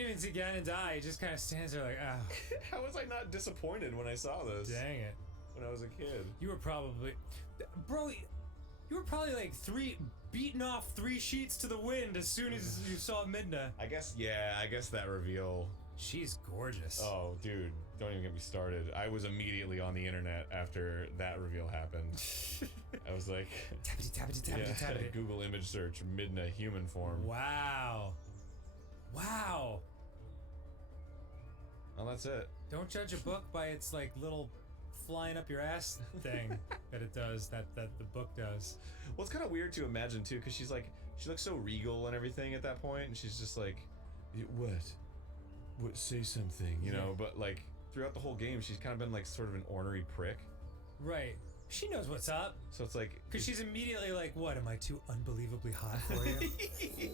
didn't even see Ganon die. He just kind of stands there like, oh. How was I not disappointed when I saw this? Dang it. When I was a kid. You were probably... Bro, you were probably like beating off 3 sheets to the wind as soon as you saw Midna. I guess that reveal... She's gorgeous. Oh, dude, don't even get me started. I was immediately on the internet after that reveal happened. I was like... Tappity. Google image search, Midna human form. Wow. Wow. Well, that's it. Don't judge a book by its like little flying up your ass thing that it does, that the book does. Well, it's kind of weird to imagine too, because she looks so regal and everything at that point, and she's just like, what, say something, you know? But like throughout the whole game, she's kind of been like sort of an ornery prick. Right. She knows what's up. So it's like, because she's immediately like, what, am I too unbelievably hot for you?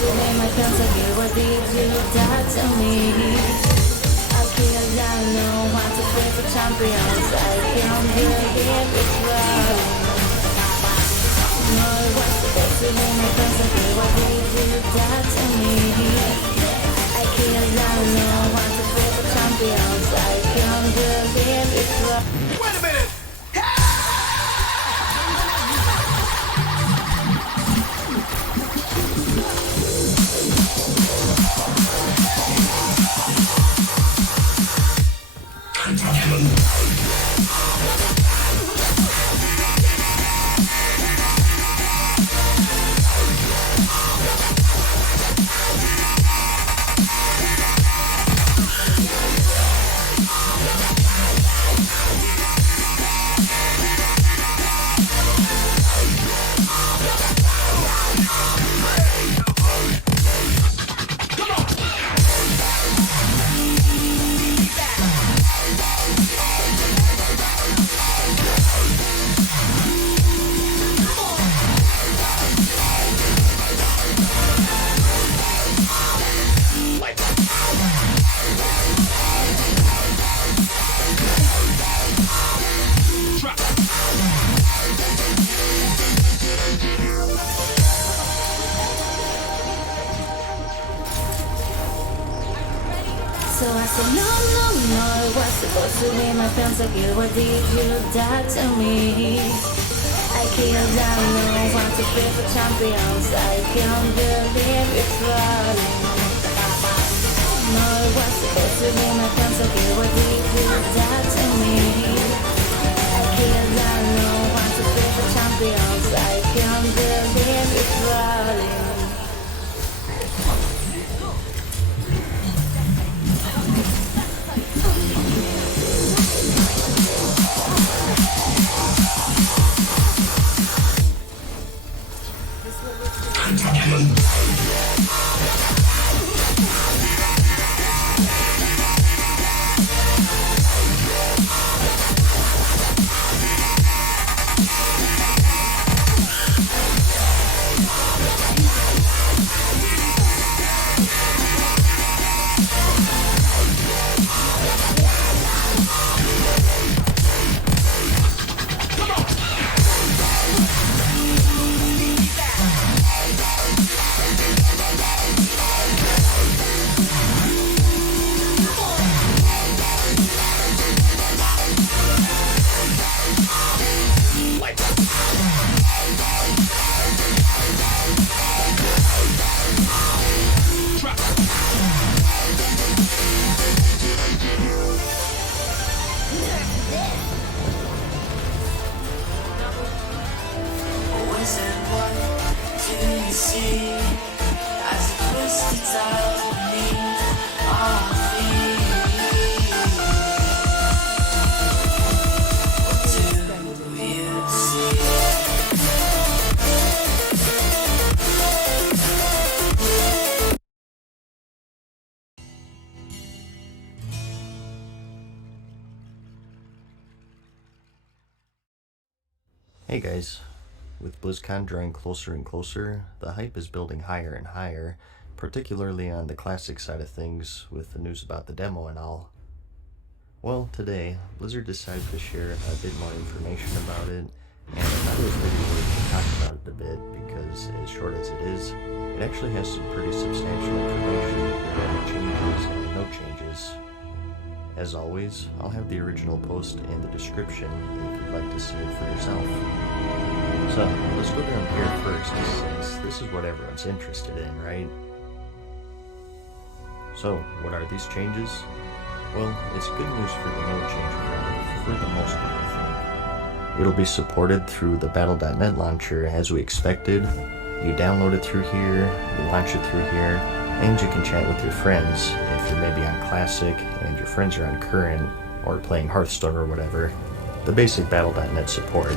supposed to be my console? What did you do to me? I feel I know how to play for champions. I can't believe it's right. No, it was supposed to be my console. What did you do to me? I feel I know how to play for champions. I can't believe it's right. Wait a minute! So I said, no, it was supposed to be my console. What did you do to me? I killed down, no want to play for champions. I can't believe it's falling. No, it was supposed to be my console. What did you do to me? I killed down, no want to play for champions. I can't believe it's falling. Hey guys, with BlizzCon drawing closer and closer, the hype is building higher and higher, particularly on the classic side of things with the news about the demo and all. Well, today, Blizzard decided to share a bit more information about it, and I thought it was maybe worth to talk about it a bit because, as short as it is, it actually has some pretty substantial information regarding changes and no changes. As always, I'll have the original post in the description if you'd like to see it for yourself. So, let's go down here first, since this is what everyone's interested in, right? So, what are these changes? Well, it's good news for the node change crowd, for the most part, I think. It'll be supported through the Battle.net launcher as we expected. You download it through here, you launch it through here, and you can chat with your friends if you're maybe on Classic and your friends are on Current or playing Hearthstone or whatever. The basic Battle.net support.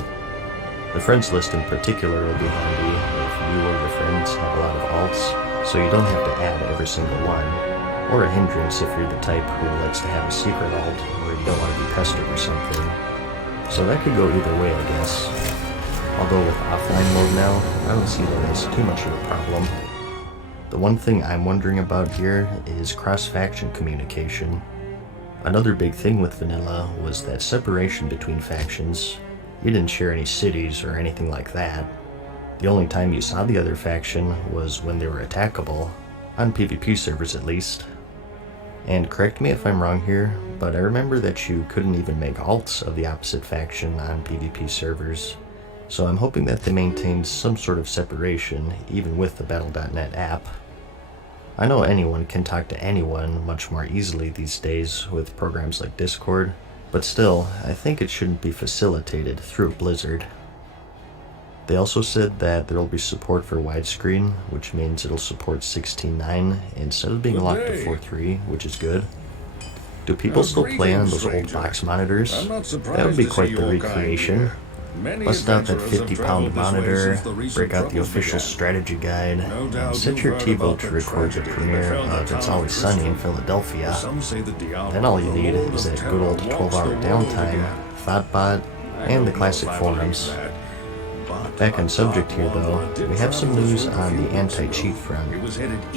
The friends list in particular will be handy if you or your friends have a lot of alts, so you don't have to add every single one, or a hindrance if you're the type who likes to have a secret alt or you don't want to be pestered or something. So that could go either way, I guess. Although with offline mode now, I don't see that as too much of a problem. The one thing I'm wondering about here is cross-faction communication. Another big thing with vanilla was that separation between factions. You didn't share any cities or anything like that. The only time you saw the other faction was when they were attackable, on PvP servers at least. And correct me if I'm wrong here, but I remember that you couldn't even make alts of the opposite faction on PvP servers. So I'm hoping that they maintained some sort of separation even with the Battle.net app. I know anyone can talk to anyone much more easily these days with programs like Discord, but still, I think it shouldn't be facilitated through Blizzard. They also said that there will be support for widescreen, which means it'll support 16:9 instead of being locked to 4:3, which is good. Do people still play on those old box monitors? That would be quite the recreation. Bust out that 50-pound monitor, break out the official strategy guide, and set your TiVo to record the premiere of It's Always Sunny in Philadelphia. Then all you need is that good old 12-hour downtime, ThoughtBot, and the classic forums. Back on subject here though, we have some news on the anti-cheat front.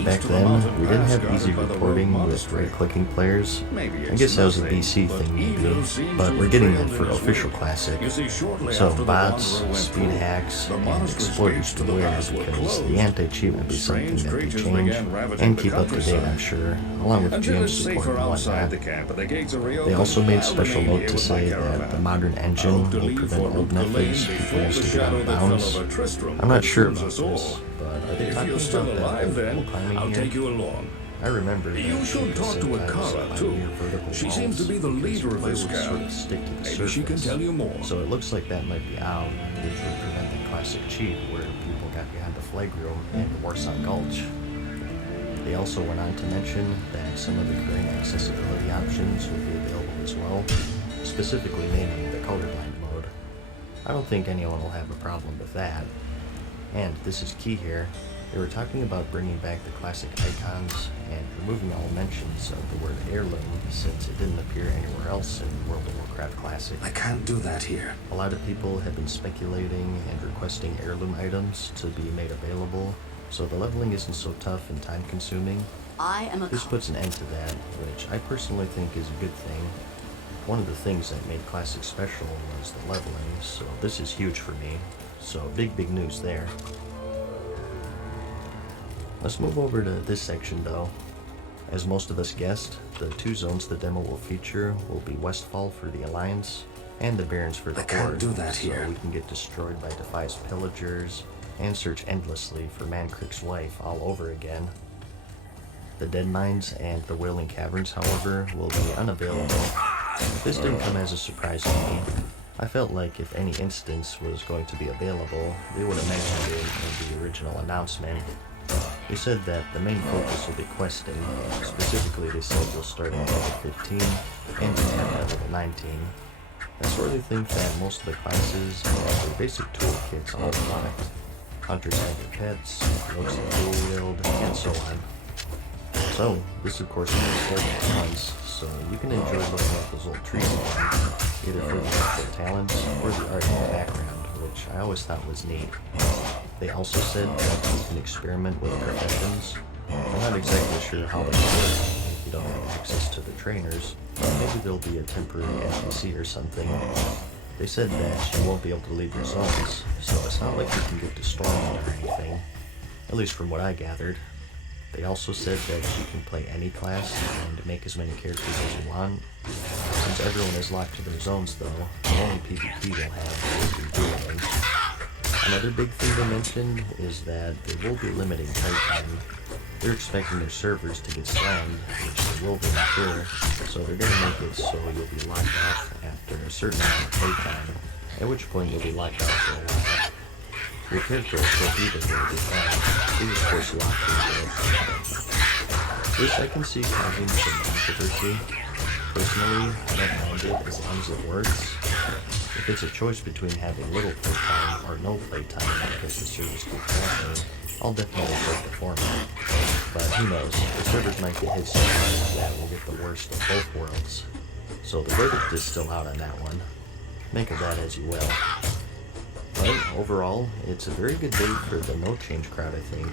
Back then, we didn't have easy reporting with right-clicking players. I guess that was a BC thing maybe, but we're getting that for official classic. So bots, speed hacks, and exploiters beware, because the anti-cheat will be something that they change and keep up to date, I'm sure, along with GM support and whatnot. They also made special note to say that the modern engine will prevent old methods people used to get out of bounds. I'm not sure about this, but are they talking about that old climbing here? I remember that You should talk to Akara too. She seems to be the leader of this camp. sort of stick to the Maybe she can surface. tell you more. So it looks like that might be out, which would prevent the classic cheat where people got behind the Flagro and Warsaw Gulch. They also went on to mention that some of the current accessibility options will be available as well, specifically naming the colorblind mode. I don't think anyone will have a problem with that. And this is key here, they were talking about bringing back the classic icons and removing all mentions of the word heirloom since it didn't appear anywhere else in World of Warcraft Classic. I can't do that here. A lot of people have been speculating and requesting heirloom items to be made available, so the leveling isn't so tough and time consuming. I am a This puts an end to that, which I personally think is a good thing. One of the things that made Classic special was the leveling, so this is huge for me. So big news there. Let's move over to this section though. As most of us guessed, the two zones the demo will feature will be Westfall for the Alliance and the Barrens for the I can't Horde, do that so here. we can get destroyed by Defi's pillagers and search endlessly for Mancrick's wife all over again. The Dead Mines and the Wailing Caverns, however, will be unavailable. This didn't come as a surprise to me. I felt like if any instance was going to be available, they would have mentioned it in the original announcement. They said that the main focus will be questing. Specifically, they said you'll start at level 15 and end at level 19. I sort of think that most of the classes have their basic toolkits all locked. Hunters have their pets, rogues have dual wield, and so on. So, this of course is the starting ones, so you can enjoy looking at those old trees again, either for the actual talents or the art in the background, which I always thought was neat. They also said that you can experiment with professions. I'm not exactly sure how they work if you don't have access to the trainers, but maybe there'll be a temporary NPC or something. They said that you won't be able to leave your zones, so it's not like you can get destroyed or anything, at least from what I gathered. They also said that you can play any class and make as many characters as you want. Since everyone is locked to their zones though, the only PvP they'll have will be dueling. Another big thing they mentioned is that they will be limiting playtime. They're expecting their servers to get slammed, which they will be, I'm sure, so they're going to make it so you'll be locked off after a certain amount of playtime, at which point you'll be locked off for a while. Your character will still be there when you get back. These of course locked in there. This I can see causing some controversy. Personally, I don't mind it as long as it works. If it's a choice between having little playtime or no playtime because the servers keep crashing, I'll definitely take the format. But who knows, the servers might get hit so hard that we'll get the worst of both worlds. So the verdict is still out on that one. Make of that as you will. But overall, it's a very good day for the no change crowd, I think.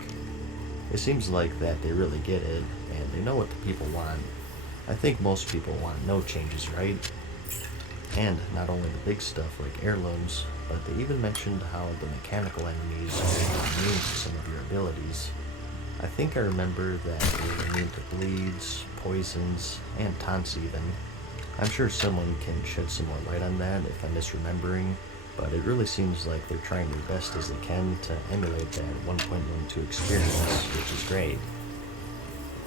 It seems like that they really get it, and they know what the people want. I think most people want no changes, right? And not only the big stuff like heirlooms, but they even mentioned how the mechanical enemies are immune to some of your abilities. I think I remember that they're immune to bleeds, poisons, and taunts even. I'm sure someone can shed some more light on that if I'm misremembering, but it really seems like they're trying their best as they can to emulate that 1.12 experience, which is great.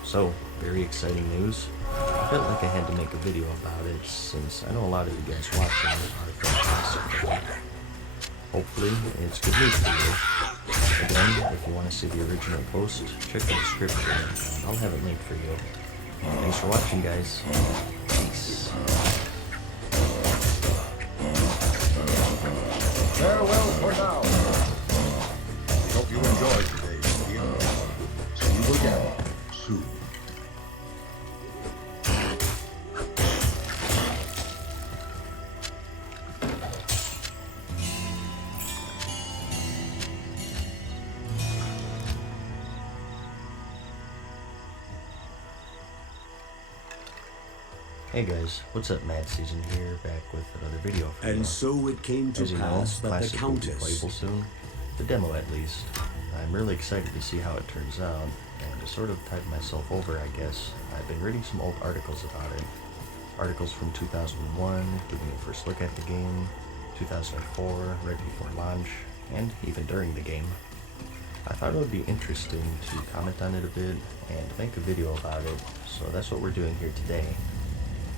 So, very exciting news. I felt like I had to make a video about it since I know a lot of you guys watching are fantastic. Hopefully, it's good news for you. Again, if you want to see the original post, check the description and I'll have it linked for you. Thanks for watching, guys. Peace. Farewell for now. We hope you enjoyed today's video. See you again soon. Hey guys, what's up? Mad Season here, back with another video for you. And so it came to As you know, pass that the Classic will be Countess, playable soon. The demo at least. I'm really excited to see how it turns out, and to sort of tide myself over, I guess, I've been reading some old articles about it. Articles from 2001, giving a first look at the game, 2004, right before launch, and even during the game. I thought it would be interesting to comment on it a bit, and make a video about it, so that's what we're doing here today.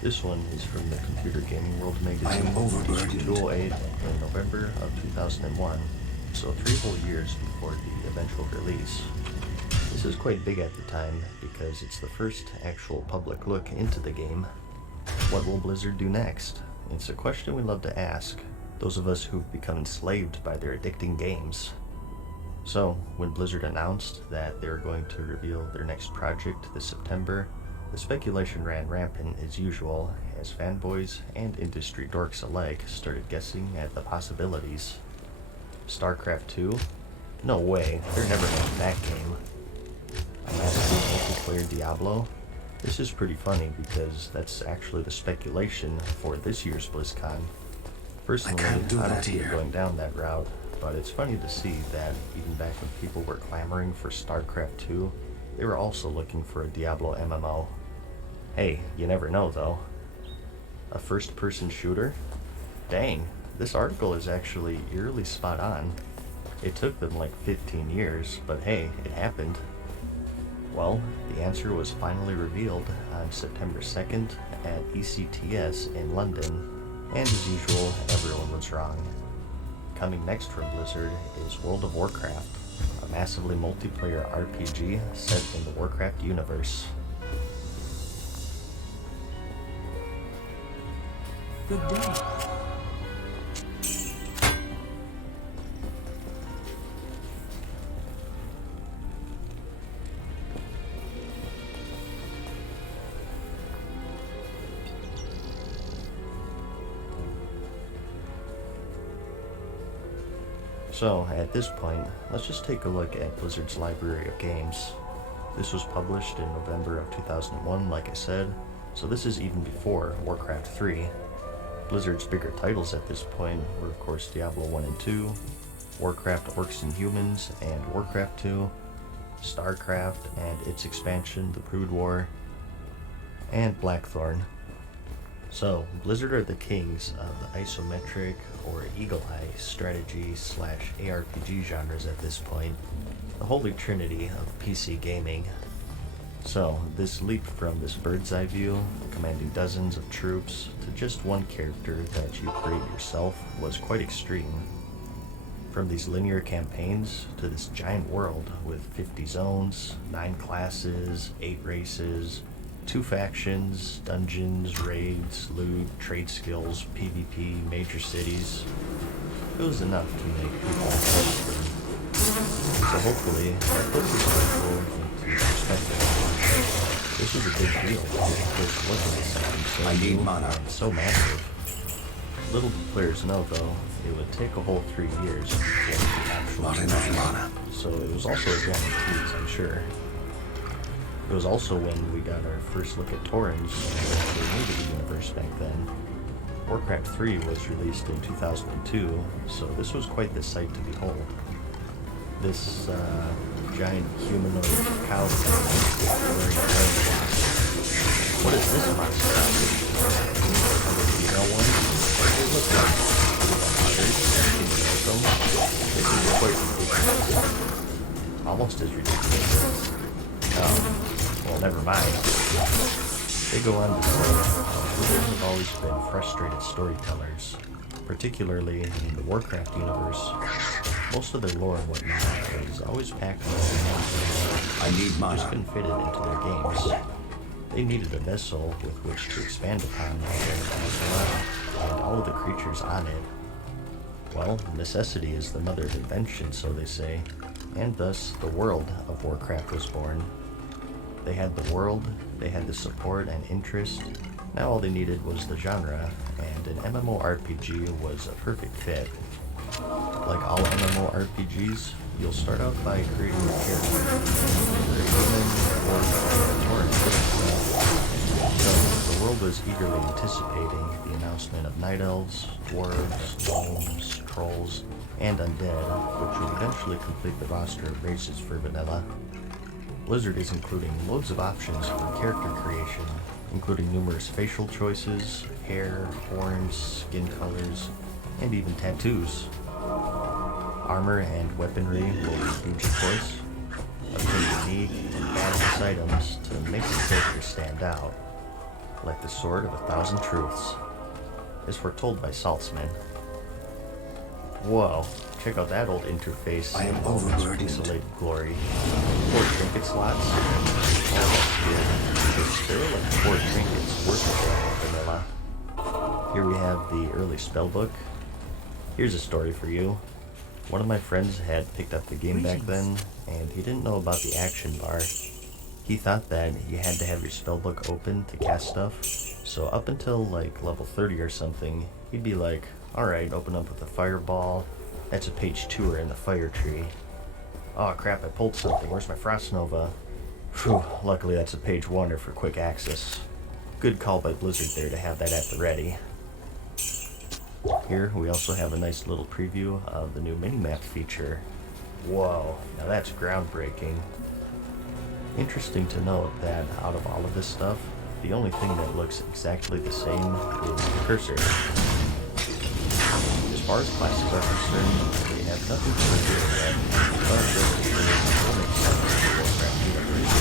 This one is from the Computer Gaming World magazine, I am overburdened. 208 in November of 2001, so 3 whole years before the eventual release. This is quite big at the time because it's the first actual public look into the game. What will Blizzard do next? It's a question we love to ask, those of us who've become enslaved by their addicting games. So, when Blizzard announced that they were going to reveal their next project this September, the speculation ran rampant as usual, as fanboys and industry dorks alike started guessing at the possibilities. StarCraft 2? No way, they're never making that game. A massively multiplayer Diablo? This is pretty funny because that's actually the speculation for this year's BlizzCon. Personally, I don't see it going down that route, but it's funny to see that even back when people were clamoring for StarCraft 2, they were also looking for a Diablo MMO. Hey, you never know though. A first-person shooter? Dang, this article is actually eerily spot on. It took them like 15 years, but hey, it happened. Well, the answer was finally revealed on September 2nd at ECTS in London, and as usual, everyone was wrong. Coming next from Blizzard is World of Warcraft, a massively multiplayer RPG set in the Warcraft universe. good day. So, at this point, let's just take a look at Blizzard's library of games. This was published in November of 2001, like I said, so this is even before Warcraft 3. Blizzard's bigger titles at this point were of course Diablo 1 and 2, Warcraft Orcs and Humans and Warcraft 2, StarCraft and its expansion, the Brood War, and Blackthorn. So, Blizzard are the kings of the isometric or eagle eye strategy / ARPG genres at this point, the holy trinity of PC gaming. So, this leap from this bird's eye view, commanding dozens of troops, to just one character that you create yourself was quite extreme. From these linear campaigns to this giant world with 50 zones, 9 classes, 8 races, 2 factions, dungeons, raids, loot, trade skills, PvP, major cities. It was enough to make people interested. So hopefully, that puts this article into perspective. This was a big deal. First look at this game, so I need new mana. and so massive. Little do players know though, it would take a whole 3 years before the actual Not enough game. mana. so it was also a giant tease, I'm sure. It was also when we got our first look at Torrens and the new to the universe back then. Warcraft 3 was released in 2002, so this was quite the sight to behold. This giant humanoid cow thing wearing a red block. What is this monstrosity? Are the female ones? They look like others. Can you make them? This is quite ridiculous. Almost as ridiculous. Well, never mind. They go on to say, Blizzard have always been frustrated storytellers, particularly in the Warcraft universe. Most of their lore and whatnot is always packed with I need mana. just couldn't fit it into their games. They needed a vessel with which to expand upon their peninsula and all of the creatures on it. Well, necessity is the mother of invention, so they say, and thus the world of Warcraft was born. They had the world, they had the support and interest. Now all they needed was the genre, and an MMORPG was a perfect fit. Like all MMORPGs, you'll start out by creating a character, either a human or a Tauren. So the world was eagerly anticipating the announcement of night elves, dwarves, gnomes, trolls, and undead, which would eventually complete the roster of races for vanilla. Blizzard is including loads of options for character creation, including numerous facial choices, hair, horns, skin colors, and even tattoos. Armor and weaponry will be huge, of course. Obtain unique and badass items to make the character stand out, like the Sword of 1,000 Truths, as foretold by Saltzman. Whoa, check out that old interface. I am in all its overburdened. pixelated glory. 4 trinket slots? Oh, that's good. Because there are like 4 trinkets worth of them in vanilla. Here we have the early spellbook. Here's a story for you. One of my friends had picked up the game back then, and he didn't know about the action bar. He thought that you had to have your spellbook open to cast stuff, so up until like level 30 or something, he'd be like, alright, open up with a fireball, that's a page 2er in the fire tree. Oh crap, I pulled something, where's my Frost Nova? Phew, luckily that's a page 1er for quick access. Good call by Blizzard there to have that at the ready. Here we also have a nice little preview of the new minimap feature. Whoa, now that's groundbreaking. Interesting to note that out of all of this stuff, the only thing that looks exactly the same is the cursor. As far as classes are concerned, they have nothing to reveal yet, but those will make sense in the Warcraft universe.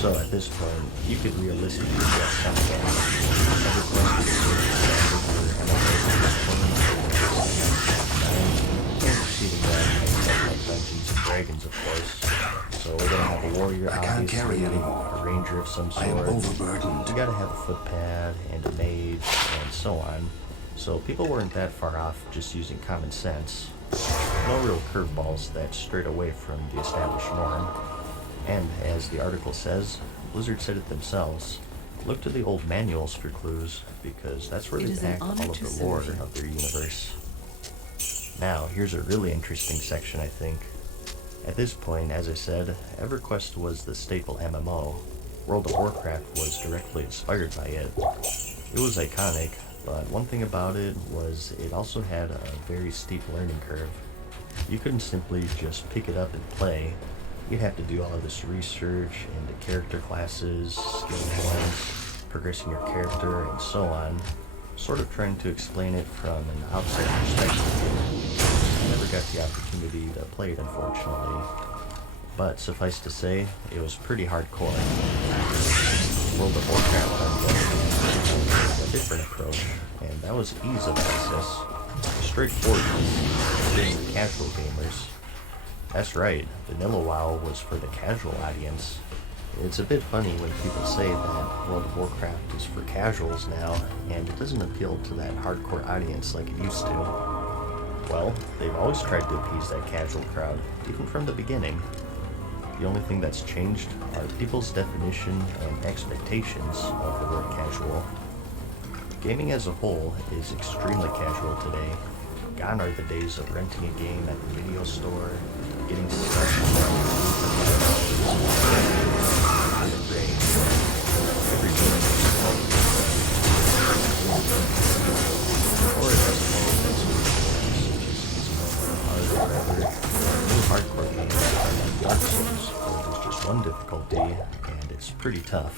So at this point, you could realistically guess something. EverQuest is sort of standard for and exceeding that like Dungeons and Dragons, of course. So we're gonna have a warrior, I can't obviously, carry anymore. a ranger of some I am sort. overburdened. You gotta have a footpad and a mage and so on. So people weren't that far off just using common sense. No real curveballs that strayed away from the established norm. And as the article says, Blizzard said it themselves. Look to the old manuals for clues, because that's where It they is an pack all honor of to the lore serve you. of their universe. Now, here's a really interesting section, I think. At this point, as I said, EverQuest was the staple MMO. World of Warcraft was directly inspired by it. It was iconic, but one thing about it was it also had a very steep learning curve. You couldn't simply just pick it up and play. You'd have to do all of this research into character classes, skill points, progressing your character, and so on. Sort of trying to explain it from an outside perspective. I never got the opportunity to play it, unfortunately. But suffice to say, it was pretty hardcore. World of Warcraft, on the other hand, took a different approach, and that was ease of access. Straightforwardness, being the casual gamers. That's right, Vanilla WoW was for the casual audience. It's a bit funny when people say that World of Warcraft is for casuals now, and it doesn't appeal to that hardcore audience like it used to. Well, they've always tried to appease that casual crowd, even from the beginning. The only thing that's changed are people's definition and expectations of the word casual. Gaming as a whole is extremely casual today. Gone are the days of renting a game at the video store, getting stuck every game or it doesn't new hardcore games like Dark Souls, where there's just one difficulty and it's pretty tough.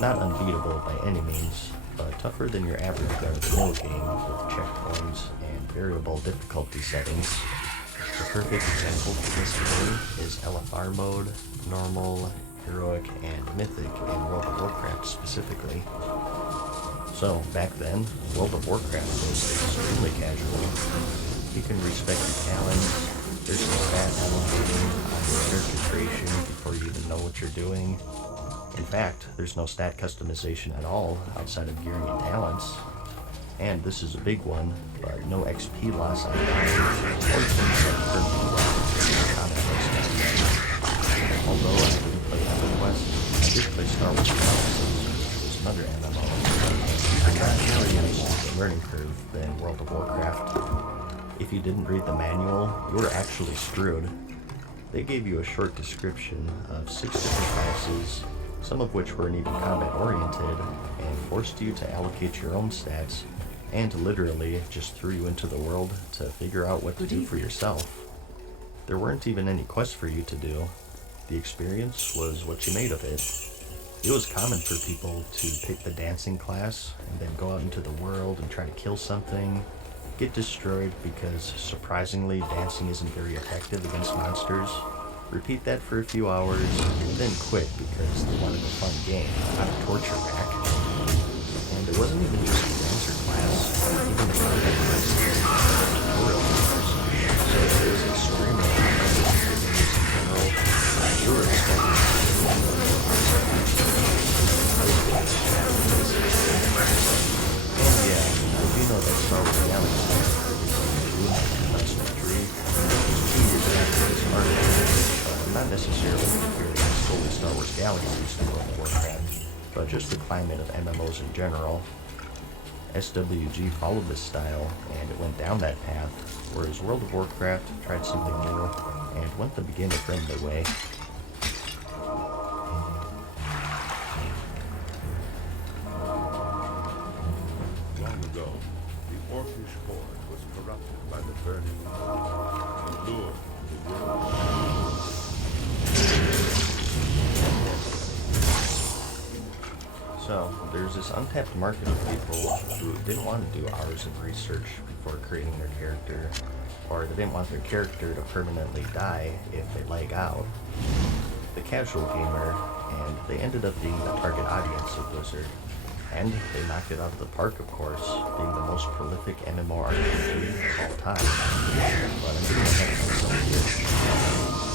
Not unbeatable by any means, but tougher than your average run-of-the-mill game with checkpoints and variable difficulty settings. The perfect example for this game is LFR mode, normal, heroic, and mythic in World of Warcraft specifically. So, back then, World of Warcraft was extremely casual. You can respect your talents, there's no stat allocating on your character creation before you even know what you're doing. In fact, there's no stat customization at all outside of gearing and talents. And this is a big one, but no XP loss on dying, or things like permanent combat stats. Although I didn't play EverQuest, I did play Star Wars Galaxies, which was another MMO. I got more used to the learning curve than World of Warcraft. If you didn't read the manual, you were actually screwed. They gave you a short description of 6 different classes, some of which weren't even combat oriented, and forced you to allocate your own stats, and literally just threw you into the world to figure out what to do for yourself. There weren't even any quests for you to do. The experience was what you made of it. It was common for people to pick the dancing class, and then go out into the world and try to kill something, get destroyed because surprisingly dancing isn't very effective against monsters, repeat that for a few hours, and then quit because they wanted a fun game, not a torture rack. And it wasn't even just the dancer class, even the combat class were illegal. So it was extremely competitive for games in general. You were expected and yeah, I do know that Star Wars Galaxies released in 2003, was 2 years after this article. Not necessarily comparing solely Star Wars Galaxies to World of Warcraft, but just the climate of MMOs in general. SWG followed this style, and it went down that path, whereas World of Warcraft tried something new, and went the beginner-friendly way. Long ago, the Orcish horde was corrupted by the burning and lured to the world. So, there's this untapped market of people who didn't want to do hours of research before creating their character, or they didn't want their character to permanently die if they lag out. The casual gamer, and they ended up being the target audience of Blizzard. And they knocked it out of the park, of course, being the most prolific MMORPG of all time. But I'm getting ahead of myself here.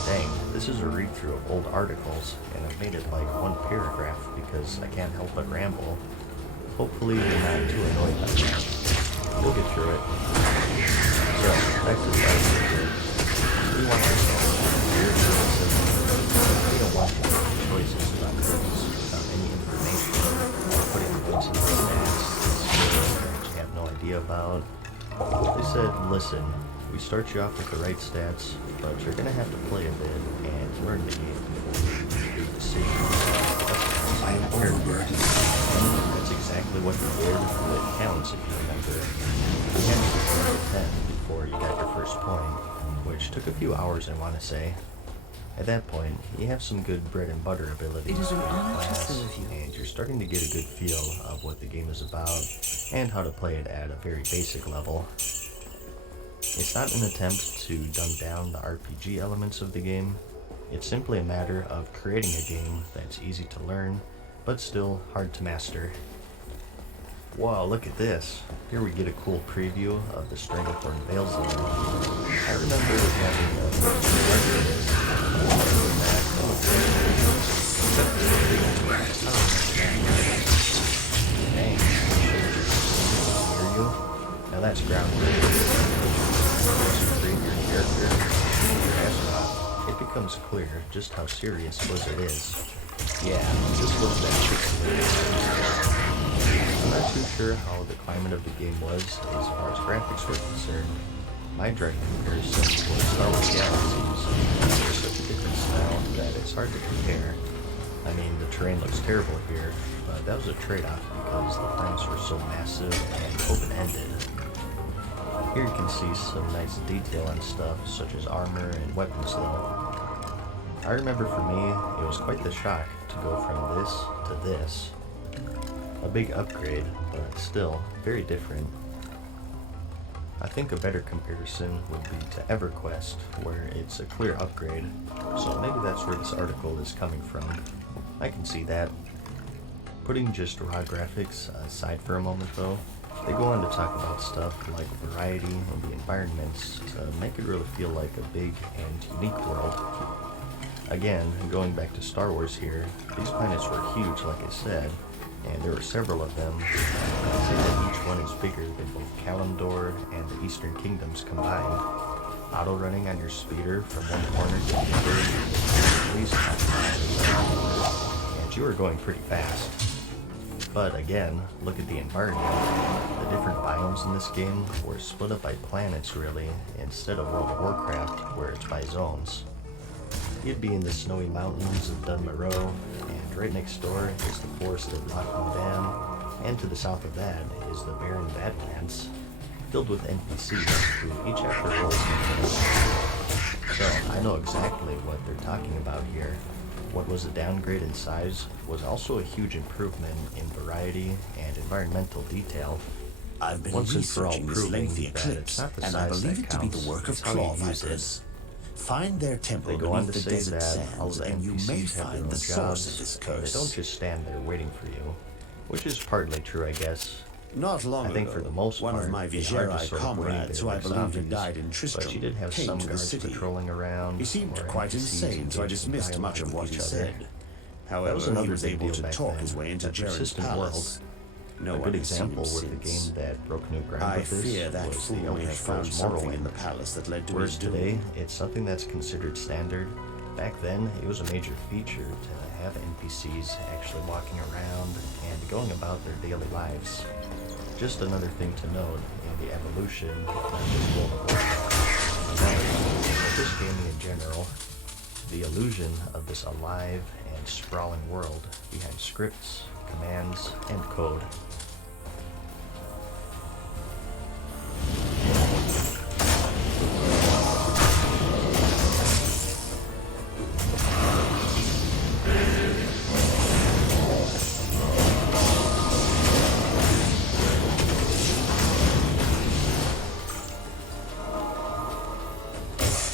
Dang, this is a read-through of old articles, and I've made it like one paragraph because I can't help but ramble. Hopefully you're not too annoyed by that. You'll get through it. So, back to the article. We want ourselves to be weird choices. We don't want to make choices about things without any information, putting points in the stats that you have no idea about. They said, listen, we start you off with the right stats, but you're gonna have to play a bit and learn the game before you make big decisions. That's exactly what you did with counts, if you remember. You had to get to 10 before you got your first point, which took a few hours, I want to say. At that point, you have some good bread and butter abilities It is an for your honor to class, serve you. and you're starting to get a good feel of what the game is about and how to play it at a very basic level. It's not an attempt to dumb down the RPG elements of the game. It's simply a matter of creating a game that's easy to learn, but still hard to master. Wow, look at this. Here we get a cool preview of the Stranglethorn Vale Zone. I remember having a Dang. Hear you? Now that's groundbreaking. Once you create your character, your astronaut, it becomes clear just how serious Blizzard is. Yeah, this was that I'm not too sure how the climate of the game was as far as graphics were concerned. My direct comparison was Star Wars Galaxies, hard to compare. I mean, the terrain looks terrible here, but that was a trade-off because the plants were so massive and open-ended. Here you can see some nice detail on stuff such as armor and weapons though. I remember for me, it was quite the shock to go from this to this. A big upgrade, but still very different. I think a better comparison would be to EverQuest, where it's a clear upgrade, so maybe that's where this article is coming from. I can see that. Putting just raw graphics aside for a moment though, they go on to talk about stuff like variety and the environments to make it really feel like a big and unique world. Again, going back to Star Wars here, these planets were huge like I said, and there were several of them. I'd say that each one is bigger than both Kalimdor and the Eastern Kingdoms combined. Auto-running on your speeder from one corner to the other is at least half a mile, and you are going pretty fast. But again, look at the environment. The different biomes in this game were split up by planets really, instead of World of Warcraft where it's by zones. You'd be in the snowy mountains of Dunmorrow, and right next door is the forest of Loch Modan, and to the south of that is the barren Badlands, filled with NPCs who each have their roles. So I know exactly what they're talking about here. What was a downgrade in size was also a huge improvement in variety and environmental detail. I've been Once and for all researching this proving lengthy that eclipse, it's not the and I size believe that it to be counts, the work it's of how you claw use it. vipers. Find their temple They go on beneath to the say desert that all sands, the and you may NPCs have their find own the source of jobs, this and they curse. don't just stand there waiting for you, which is partly true, I guess. Not long I think ago, for the most one part, of my they are just Viserai sort of waiting comrades, there who I like believe had zombies, died in Tristram, but she did have came some to the guards city. patrolling around. He seemed or quite NPCs insane, so I engaged in dismissed much dialogue of what with he each said. other. However, That was he another was big able deal to back talk then, his way into the Jaren's persistent palace. world. No A one good has seen example him was the since. game that broke new ground I with this fear that was fool the may Elder have found Scrolls something in Morrowind. the palace that led to Whereas his doom. today, it's something that's considered standard. Back then, it was a major feature to have NPCs actually walking around and going about their daily lives. Just another thing to note in the evolution of this World of Warcraft, but just gaming in general, the illusion of this alive and sprawling world behind scripts, commands, and code.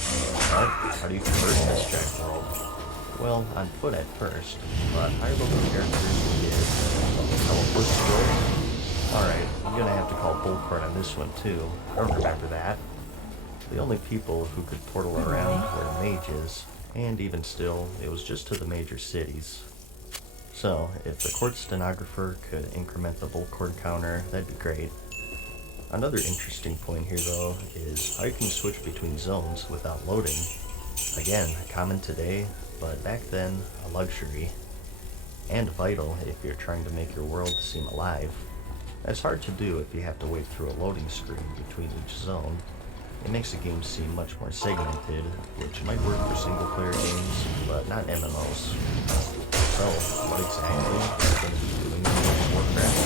How do you convert this giant world? Well, on foot at first, but higher level characters get teleport skills. Alright, I'm gonna have to call Bullcorn on this one too. I don't remember that. The only people who could portal around were mages, and even still, it was just to the major cities. So, if the court stenographer could increment the Bullcorn counter, that'd be great. Another interesting point here though is how you can switch between zones without loading. Again, common today, but back then a luxury. And vital if you're trying to make your world seem alive. That's hard to do if you have to wait through a loading screen between each zone. It makes the game seem much more segmented, which might work for single player games, but not MMOs. So, what exactly are you going to be doing in World of Warcraft?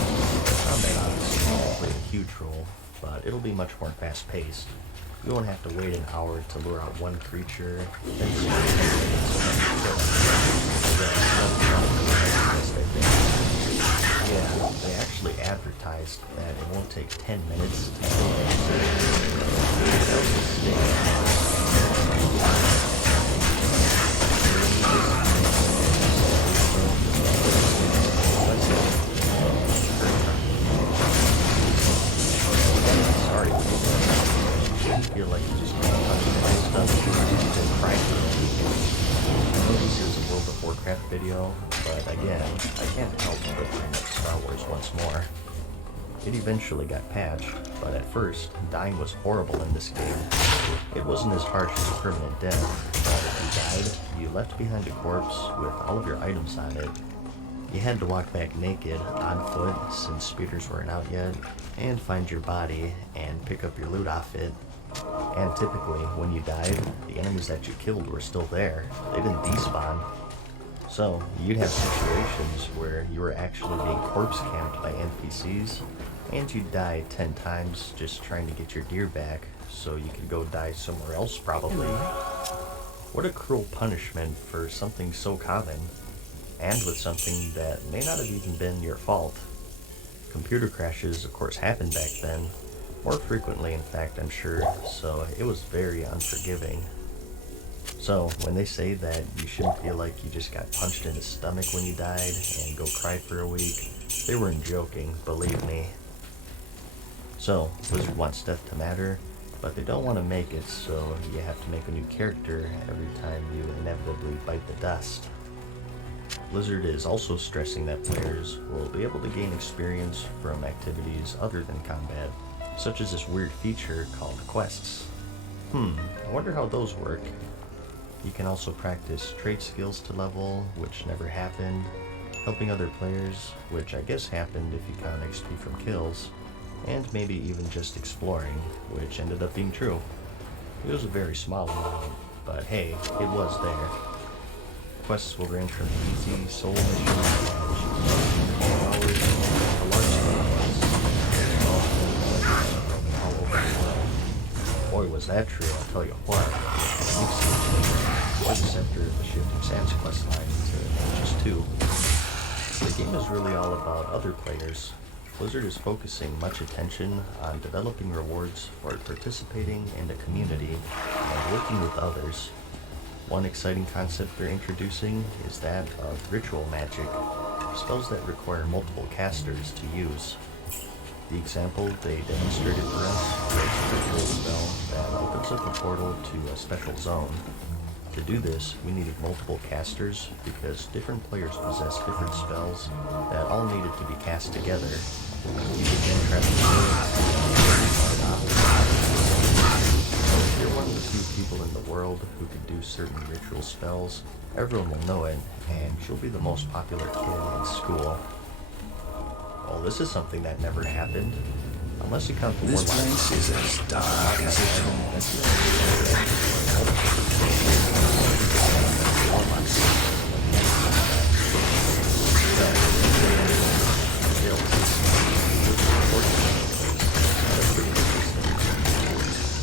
Combat obviously will play a huge role, but it'll be much more fast paced. You won't have to wait an hour to lure out one creature, then yeah, they actually advertised that it won't take 10 minutes to kill them. That was a Sorry, I feel like you just can't touch that stuff. It's been private. I know this is a World of Warcraft video, but again, I can't help but bring up Star Wars once more. It eventually got patched, but at first, dying was horrible in this game. It wasn't as harsh as permanent death, but if you died, you left behind a corpse with all of your items on it. You had to walk back naked, on foot, since speeders weren't out yet, and find your body and pick up your loot off it. And typically, when you died, the enemies that you killed were still there. They didn't despawn. So, you'd have situations where you were actually being corpse camped by NPCs, and you'd die 10 times just trying to get your deer back, so you could go die somewhere else probably. What a cruel punishment for something so common, and with something that may not have even been your fault. Computer crashes, of course, happened back then, more frequently in fact, I'm sure, so it was very unforgiving. So, when they say that you shouldn't feel like you just got punched in the stomach when you died and go cry for a week, they weren't joking, believe me. So, Blizzard wants death to matter, but they don't want to make it so you have to make a new character every time you inevitably bite the dust. Blizzard is also stressing that players will be able to gain experience from activities other than combat, such as this weird feature called quests. I wonder how those work. You can also practice trait skills to level, which never happened, helping other players, which I guess happened if you count XP from kills, and maybe even just exploring, which ended up being true. It was a very small amount, but hey, it was there. Quests will range from easy solo missions to large scale quests, all over the world. Boy, was that true, I'll tell you what. Or the center of the Shifting Sands quest line to just 2. The game is really all about other players. Blizzard is focusing much attention on developing rewards for participating in the community and working with others. One exciting concept they're introducing is that of ritual magic, spells that require multiple casters to use. The example they demonstrated for us was a ritual spell that opens up a portal to a special zone. To do this, we needed multiple casters because different players possess different spells that all needed to be cast together. You could then travel if you're one of the few people in the world who can do certain ritual spells, everyone will know it, and you'll be the most popular kid in school. Well, this is something that never happened. Unless you count the This place is as dark as a tomb.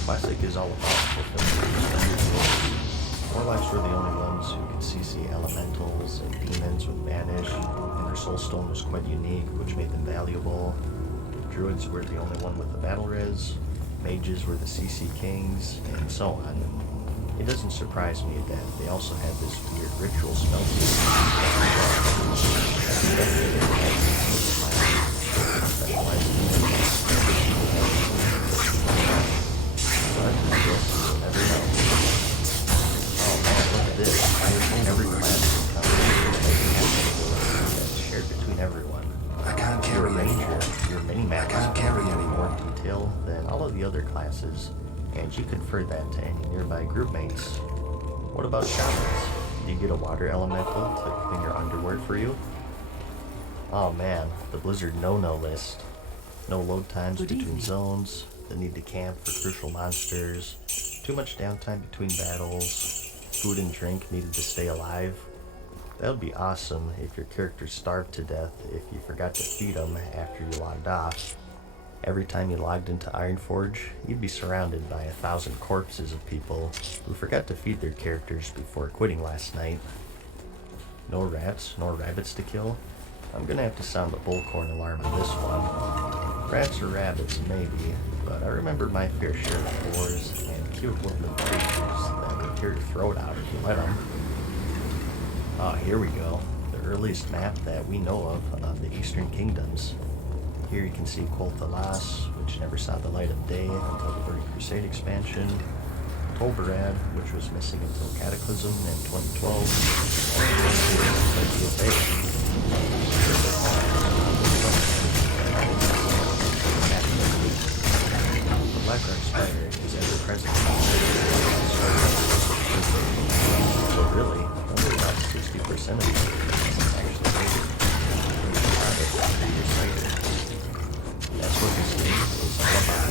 Classic is all about fulfilling Warlocks were the only ones who could CC elementals and demons with Vanish, and their soulstone was quite unique, which made them valuable. Druids were the only one with the battle res, mages were the CC kings, and so on. It doesn't surprise me that they also had this weird ritual spell system. But I guess you'll never know. Oh man, look at this. Every class that's shared between everyone. I can't You're a carry ranger. anymore. Your mini-map I can't carry more anymore. detail than all of the other classes, and you confer that to any nearby group mates. What about shamans? Do you get a water elemental to clean your underwear for you? Oh man, the Blizzard no-no list. No load times between zones, the need to camp for crucial monsters, too much downtime between battles, food and drink needed to stay alive. That would be awesome if your character starved to death if you forgot to feed them after you logged off. Every time you logged into Ironforge, you'd be surrounded by 1,000 corpses of people who forgot to feed their characters before quitting last night. No rats, nor rabbits to kill? I'm gonna have to sound the bullcorn alarm on this one. Rats or rabbits, maybe, but I remember my fair share of boars and cute woodland creatures that would tear your throat out if you let them. Ah, here we go. The earliest map that we know of the Eastern Kingdoms. Here you can see Quothalas, which never saw the light of day until the Burning Crusade expansion. Tolbarad, which was missing until Cataclysm in 2012. The Blackrock Spider is ever present. So really, only about 60% of these actually made it. That's what this game is all about.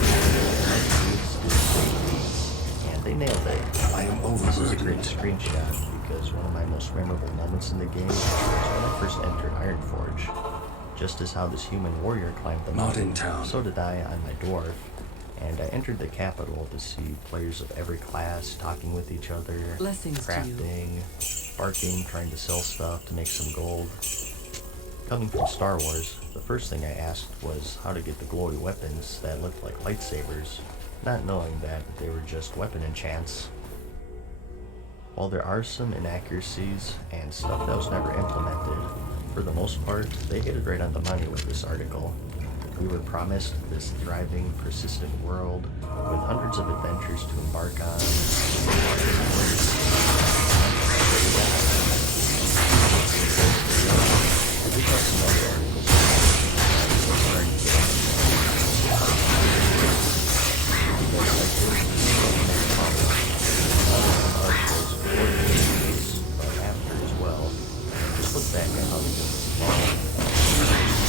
And they nailed it. I am This is a overburdened. great screenshot because one of my most memorable moments in the game was when I first entered Ironforge. Just as how this human warrior climbed the Not in mountain, town. so did I on my dwarf, and I entered the capital to see players of every class talking with each other, Blessings to you. crafting, barking, trying to sell stuff to make some gold. Coming from Star Wars, the first thing I asked was how to get the glowy weapons that looked like lightsabers, not knowing that they were just weapon enchants. While there are some inaccuracies and stuff that was never implemented, for the most part, they hit it right on the money with this article. We were promised this thriving, persistent world with hundreds of adventures to embark on. We got some other articles that started but after as well. Just look back at how the game was evolved.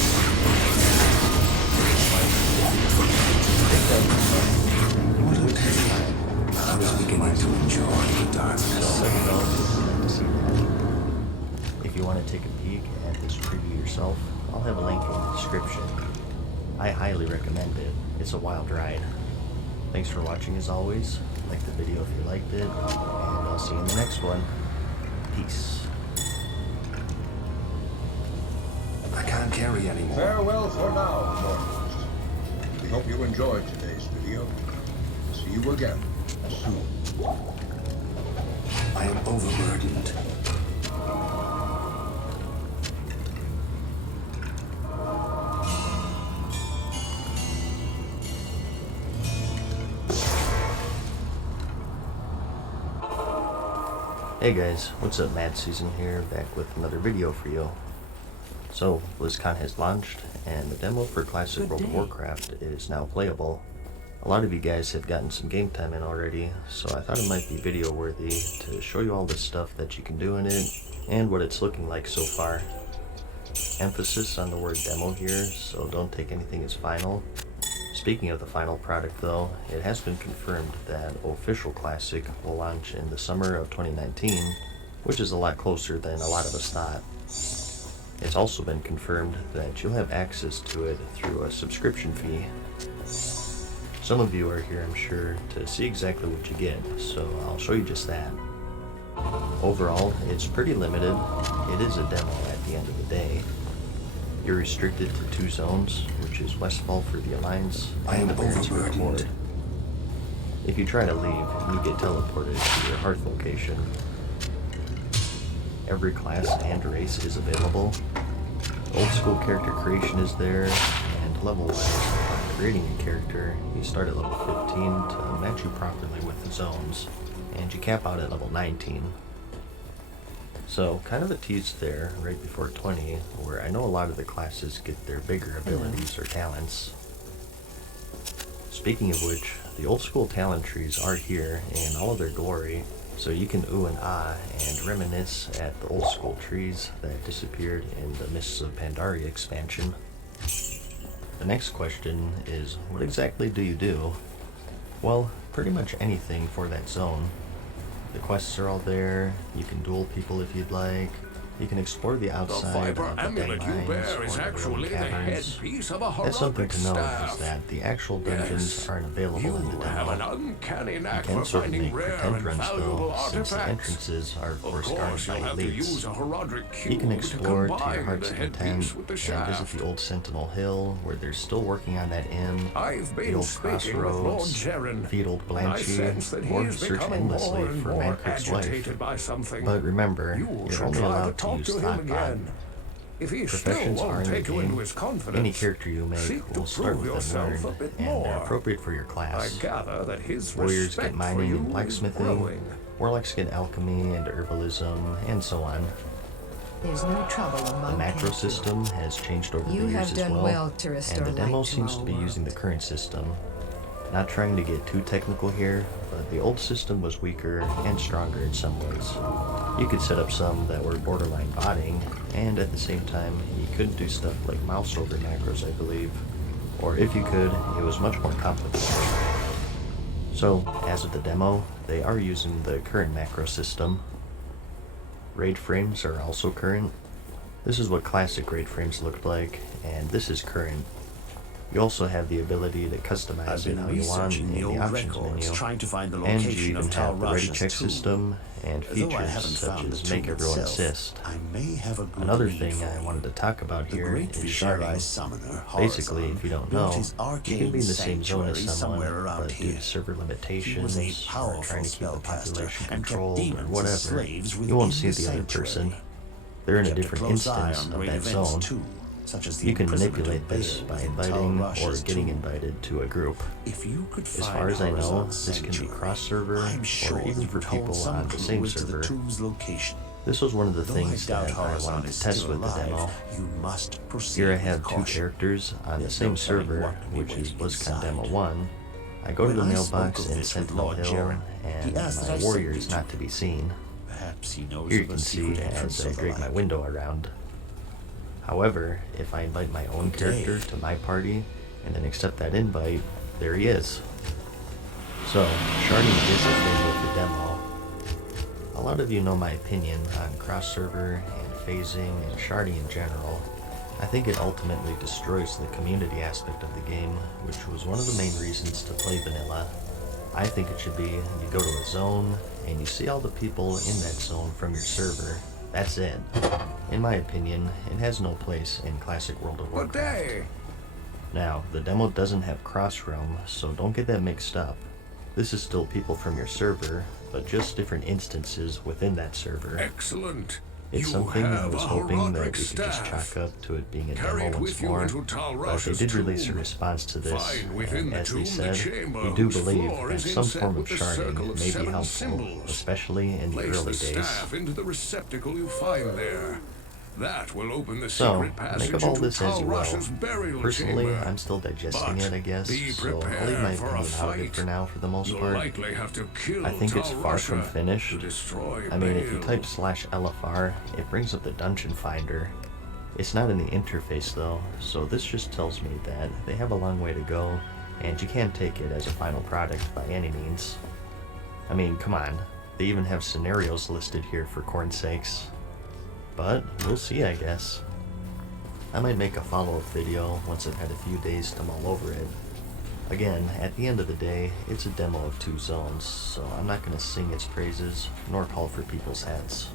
What a pity. I was beginning to enjoy the darkness. Let me know if you'd like to see that. If you want to take a peek at this preview yourself, I'll have a link in the description. I highly recommend it. It's a wild ride. Thanks for watching as always. Like the video if you liked it, and I'll see you in the next one. Peace. I can't carry anymore. Farewell for now, mortals. We hope you enjoyed today's video. See you again soon. I am overburdened. Hey guys, what's up? Mad Season here, back with another video for you. So, BlizzCon has launched, and the demo for Classic World of Warcraft is now playable. A lot of you guys have gotten some game time in already, so I thought it might be video worthy to show you all the stuff that you can do in it, and what it's looking like so far. Emphasis on the word demo here, so don't take anything as final. Speaking of the final product though, it has been confirmed that Official Classic will launch in the summer of 2019, which is a lot closer than a lot of us thought. It's also been confirmed that you'll have access to it through a subscription fee. Some of you are here, I'm sure, to see exactly what you get, so I'll show you just that. Overall, it's pretty limited. It is a demo at the end of the day. You're restricted to 2 zones, which is Westfall for the Alliance and the Barrens for the Horde. If you try to leave, you get teleported to your Hearth location. Every class and race is available. Old school character creation is there, and level-wise, when creating a character, you start at level 15 to match you properly with the zones, and you cap out at level 19. So, kind of a tease there, right before 20, where I know a lot of the classes get their bigger abilities or talents. Speaking of which, the old school talent trees are here in all of their glory, so you can ooh and ah and reminisce at the old school trees that disappeared in the Mists of Pandaria expansion. The next question is, what exactly do you do? Well, pretty much anything for that zone. The quests are all there, you can duel people if you'd like, you can explore the outside of the amulet you mines bear or is the actually the caverns. headpiece of a That's something heraldic to know staff. is that the actual dungeons Yes, aren't available You in the have an demo. uncanny You knack can for sort of finding make rare pretend and runs though, valuable since the artifacts. entrances are of Of course course, guarded you'll by have to use elites. a heraldic cube You can explore to to your combine heart's the content headpiece with the and shaft. visit the old Sentinel Hill, where they're still working on that inn, I've the been old speaking with Lord crossroads, Jaren, defeat old and I Blanchie, sense that he or is search becoming endlessly more and for more Manfred's wife. agitated by something. But remember, You you're should only try to allowed to talk use to him Thoughtbot. again. If he still Professions are won't in the take you into game. his confidence, Any character you make seek to will start prove with a yourself nerd, a bit and they're more. appropriate for your I class. gather that his Warriors respect get for mining you and is blacksmithing, growing. warlocks get alchemy and herbalism, and so on. There's no trouble The among macro people. system has changed over You the years have as done well, well to restore and the demo light to seems our to be world. using the current system. Not trying to get too technical here, but the old system was weaker and stronger in some ways. You could set up some that were borderline botting, and at the same time, you couldn't do stuff like mouse over macros, I believe. Or if you could, it was much more complicated. So, as of the demo, they are using the current macro system. Raid frames are also current. This is what classic raid frames looked like, and this is current. You also have the ability to customize I've it been how you want researching in the the old options records, menu, trying to find the and you location even of Tal have the ready Russia's check tomb. system and Though I features haven't such found as the make tomb everyone itself, assist. I may have a good Another lead thing for I you. wanted to talk about The here great is Vishari sharding. summoner, Basically, Horizon, if you don't built know, his you can arcane be in the same zone as sanctuary someone, somewhere around but due here. to server He limitations was a or powerful trying to keep the spellcaster population and kept controlled or demons as whatever, slaves you won't within see the the other person. sanctuary. They're in a Kept a different close eye instance on of great that events zone. too, such as the You can imprisonment manipulate of this Bale by within Tal inviting or Russia's getting tomb. invited to a group. If you could As find far as I know, Horizon's this can be sanctuary, cross-server I'm sure or even you for would hold people some on the clue same as to the server. tomb's location. This was one of the Though things I doubt that I Horizon wanted is to test still with the alive, demo. you must proceed Here I with have two caution. characters on the There's same no telling server, what could be which is waiting BlizzCon inside. Demo 1. I go to When the I mailbox spoke of in this with Sentinel Lord Hill, Jaren, and he asked that my I warrior send is you not to be seen. Perhaps he knows Here you of a can see secret entrance as I of the drag my light. window around. However, if I invite my own Good character day. to my party and then accept that invite, there he is. So, sharding is a thing with the demo. A lot of you know my opinion on cross-server and phasing and sharding in general. I think it ultimately destroys the community aspect of the game, which was one of the main reasons to play vanilla. I think it should be you go to a zone and you see all the people in that zone from your server. That's it. In my opinion, it has no place in classic World of Warcraft. Now, the demo doesn't have cross-realm, so don't get that mixed up. This is still people from your server, but just different instances within that server. Excellent. It's You something I have was a hoping that we Horodric could just staff. chalk up to it being a Carry demo it once with you more, into Tal but they Russia's did release a tomb. response to this, Find within and the as they tomb said, the chamber we do whose believe floor that is some inset form of with the circle sharding of may be 7 helpful, symbols. especially in the Place early the days. staff into the receptacle you find there. That will open the So, secret passage make of all into this as Tal you will. Russia's burial Personally, chamber. I'm still digesting But it, I guess, be so I'll leave my prepared for a opinion out of fight. it for now for the most You'll part. likely have to kill I think it's Tal far from Russia finished. to destroy I mean, if you Bale. type /LFR, it brings up the dungeon finder. It's not in the interface though, so this just tells me that they have a long way to go, and you can't take it as a final product by any means. I mean, come on, they even have scenarios listed here for corn's sakes. But, we'll see, I guess. I might make a follow-up video once I've had a few days to mull over it. Again, at the end of the day, it's a demo of 2 zones, so I'm not going to sing its praises, nor call for people's heads.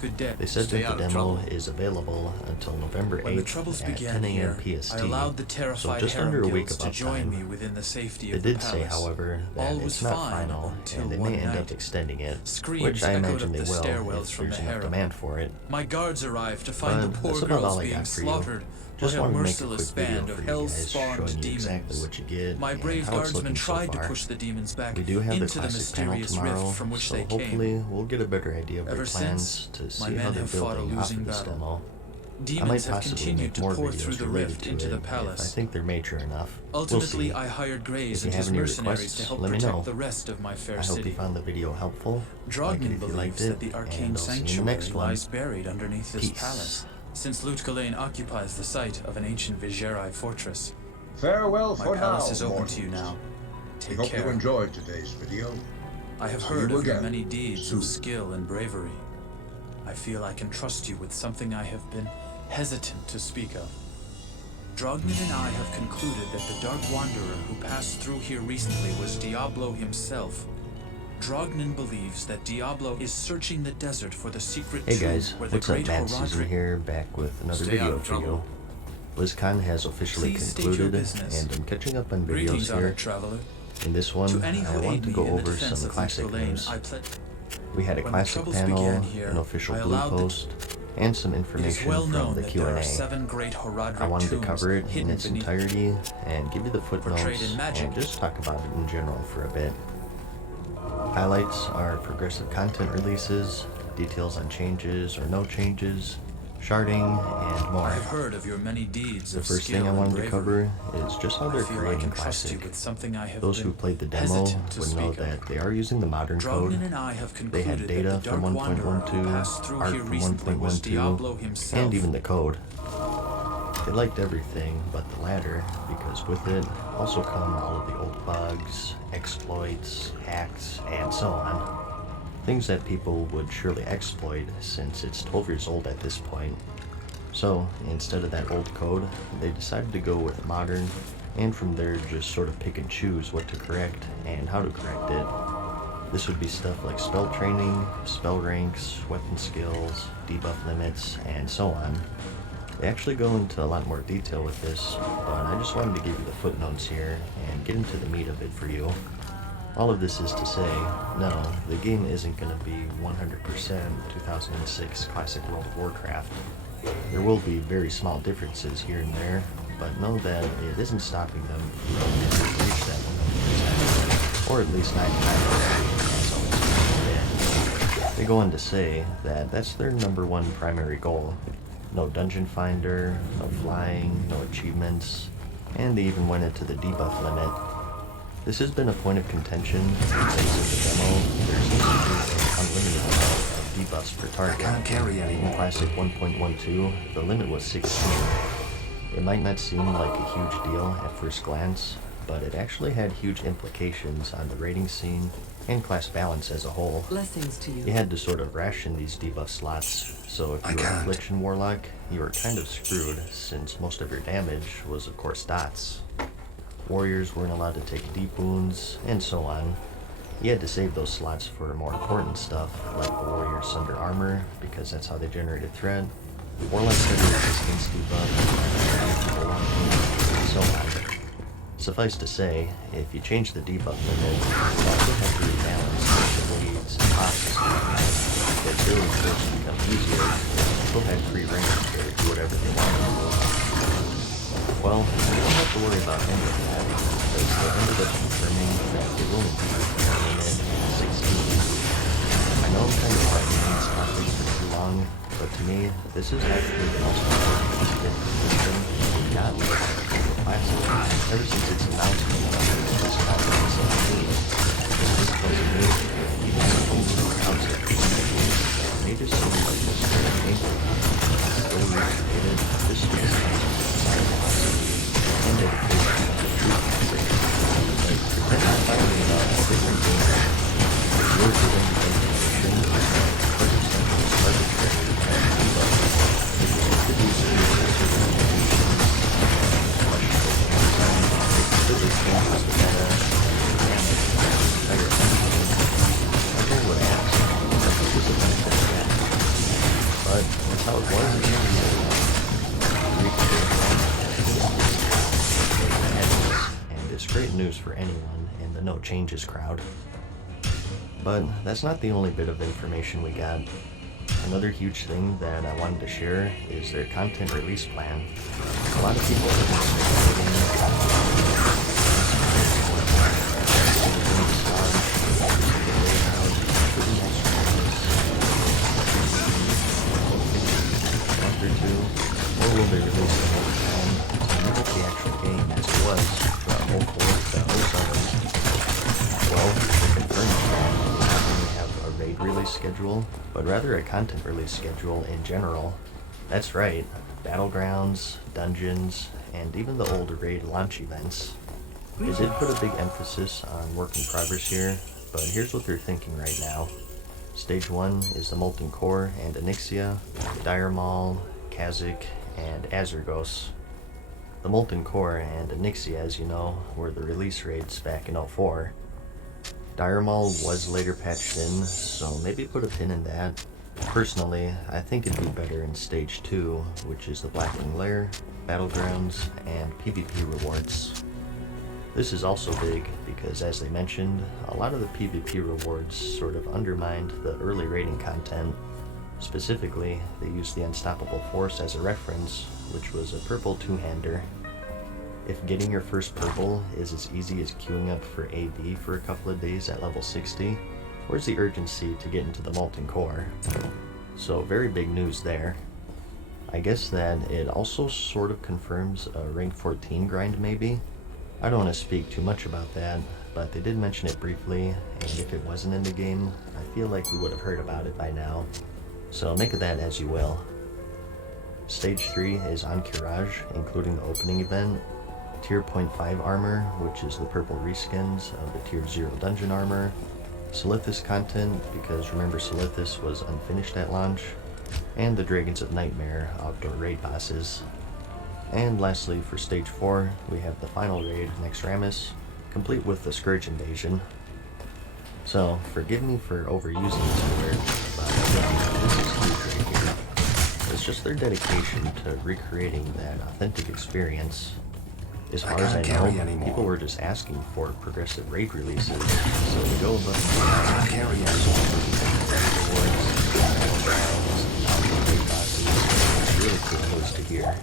Good day. They said Stay that out the of demo trouble. is available until November 8th When the troubles at began 10 a.m. here, PST, I allowed the so terrified just harem under a week guilds to of join uptime. me within the safety They of the did say, palace. however, that All it's was not fine final, until and they one may end night. up extending it, Screams which I echoed imagine up they the will stairwells if from there's the enough harem. demand for it. My guards arrived to find the But poor that's about girls all I being got for you. slaughtered Just by a wanted to make a merciless quick video band for of you hell's guys, showing spawned you demons. exactly what you get My and brave how it's guardsmen looking so tried to far. push the demons back We do have the into the classic panel mysterious tomorrow, rift from which so they hopefully came. we'll get a better idea of their Ever plans since, to my see men how they're have fought a building off losing of this battle. demo. I might Demons have possibly continued make to more pour videos through the related rift to into it the if I palace. think they're major enough. Ultimately, we'll see. I hired Graves If you and have his any mercenaries requests, to help let me protect know. the rest of my fair I hope city. you found the video helpful. Like it Drognin if you liked believes it, that the arcane and I'll see you in the sanctuary next one. lies buried underneath this Peace. palace, since Lutgalain occupies the site of an ancient Vizhari fortress. Farewell My for now, palace is open mortals. to you now. We Take hope you care. enjoyed today's video. I have See heard you of your again many deeds soon. of skill and bravery. I feel I can trust you with something I have been hesitant to speak of. Drognin and I have concluded that the Dark Wanderer who passed through here recently was Diablo himself. Drognin believes that Diablo is searching the desert for the secret Hey tomb guys, where the what's up? great Matt Season Horodric... here, back with another Stay out video of for you. trouble. BlizzCon has officially Please state your concluded, business. and I'm catching up on Greetings, videos honored here. traveler. In this one, To any I who want aid to me go in the over defense some of classic Lutgalain, news. I pledge... We had a When the classic troubles panel, began here, an official I blue allowed the- post, and some It is information well from known the that there are Q&A. 7 great Horodric I wanted to tombs cover it in hidden its beneath entirety and give you the Portrayed footnotes in magic. and just talk about it in general for a bit. Highlights are progressive content releases, details on changes or no changes, sharding, and more. I have heard of your many deeds The of first skill thing I and wanted to bravery. cover is just how I they're feel I creating can trust you classic. with something I have Those who been played the demo hesitant to would know speak of. that they are using the modern code. Drognin and I have They concluded had data that the Dark from Wanderer who 1.12, passed through art here from recently was 1.12, Diablo himself. and even the code. They liked everything but the latter, because with it also come all of the old bugs, exploits, hacks, and so on. things that people would surely exploit since it's 12 years old at this point. So, instead of that old code, they decided to go with modern, and from there just sort of pick and choose what to correct and how to correct it. This would be stuff like spell training, spell ranks, weapon skills, debuff limits, and so on. They actually go into a lot more detail with this, but I just wanted to give you the footnotes here and get into the meat of it for you. All of this is to say, no, the game isn't going to be 100% 2006 Classic World of Warcraft. There will be very small differences here and there, but know that it isn't stopping them from reach that 100%, or at least 99%, as always. They go on to say that that's their #1 primary goal. No dungeon finder, no flying, no achievements, and they even went into the debuff limit. This has been a point of contention since in the demo there seems to be an unlimited amount of debuffs per target. I can't carry anymore. In Classic 1.12, the limit was 16. It might not seem like a huge deal at first glance, but it actually had huge implications on the raiding scene and class balance as a whole. Blessings to you. You had to sort of ration these debuff slots, so if you were Affliction Warlock, you were kind of screwed since most of your damage was of course dots. Warriors weren't allowed to take deep wounds, and so on. You had to save those slots for more important stuff, like the Warrior's Sunder Armor, because that's how they generated threat, Warlock's Heavy Resistance debuff, and so on. Suffice to say, if you change the debuff limit, you also have to rebalance the bleeds and costs. It's really supposed to become easier, people had free reign to do whatever they wanted. Well, you don't have to worry about any of that, because they ended up confirming that it will indeed be limit 16. I know I'm kind of arguing these topics for too long, but to me, this is actually the most important piece of information we've gotten with the Classic ever since its announcement in 2017. This tells me, even the outside they just seem like this kind of gameplay. Still recreated, this is and dedication to true Classic. Like, pretend I'm fighting about a different game. You're giving the information, but it's something arbitrary and debuff. It could be serious information. Completely changes the meta, and the entire engine. People would ask, what is the benefit of that? But that's how it was in the beginning. And it's great news for anyone in the no changes crowd. But that's not the only bit of information we got. Another huge thing that I wanted to share is their content release plan. A lot of people have been speculating month or two, or will they release the whole time to mimic the actual game as it was from 04 to 07? Well, they confirmed that we not only have a raid release schedule, but rather a content release schedule in general. That's right, battlegrounds, dungeons, and even the old raid launch events. They did put a big emphasis on work in progress here, but here's what they're thinking right now. Stage 1 is the Molten Core and Onyxia, Dire Maul, Kha'Zix, and Azurgos. The Molten Core and Onyxia, as you know, were the release raids back in 04. Dire Maul was later patched in, so maybe put a pin in that. Personally, I think it'd be better in Stage 2, which is the Blackwing Lair, Battlegrounds, and PvP rewards. This is also big because, as they mentioned, a lot of the PvP rewards sort of undermined the early raiding content. Specifically, they used the Unstoppable Force as a reference, which was a purple two-hander. If getting your first purple is as easy as queuing up for AD for a couple of days at level 60, where's the urgency to get into the Molten Core? So very big news there. I guess that it also sort of confirms a rank 14 grind maybe. I don't want to speak too much about that, but they did mention it briefly, and if it wasn't in the game, I feel like we would have heard about it by now. So make of that as you will. Stage 3 is Encourage, including the opening event, Tier 0.5 armor, which is the purple reskins of the Tier 0 dungeon armor, Silithus content, because remember Silithus was unfinished at launch, and the Dragons of Nightmare outdoor raid bosses. And lastly, for Stage 4, we have the final raid, Nexramus, complete with the Scourge invasion. So, forgive me for overusing this word, but this is huge right here. It's just their dedication to recreating that authentic experience. As far as I know, people were just asking for progressive raid releases, so to go above and beyond really cool news to hear.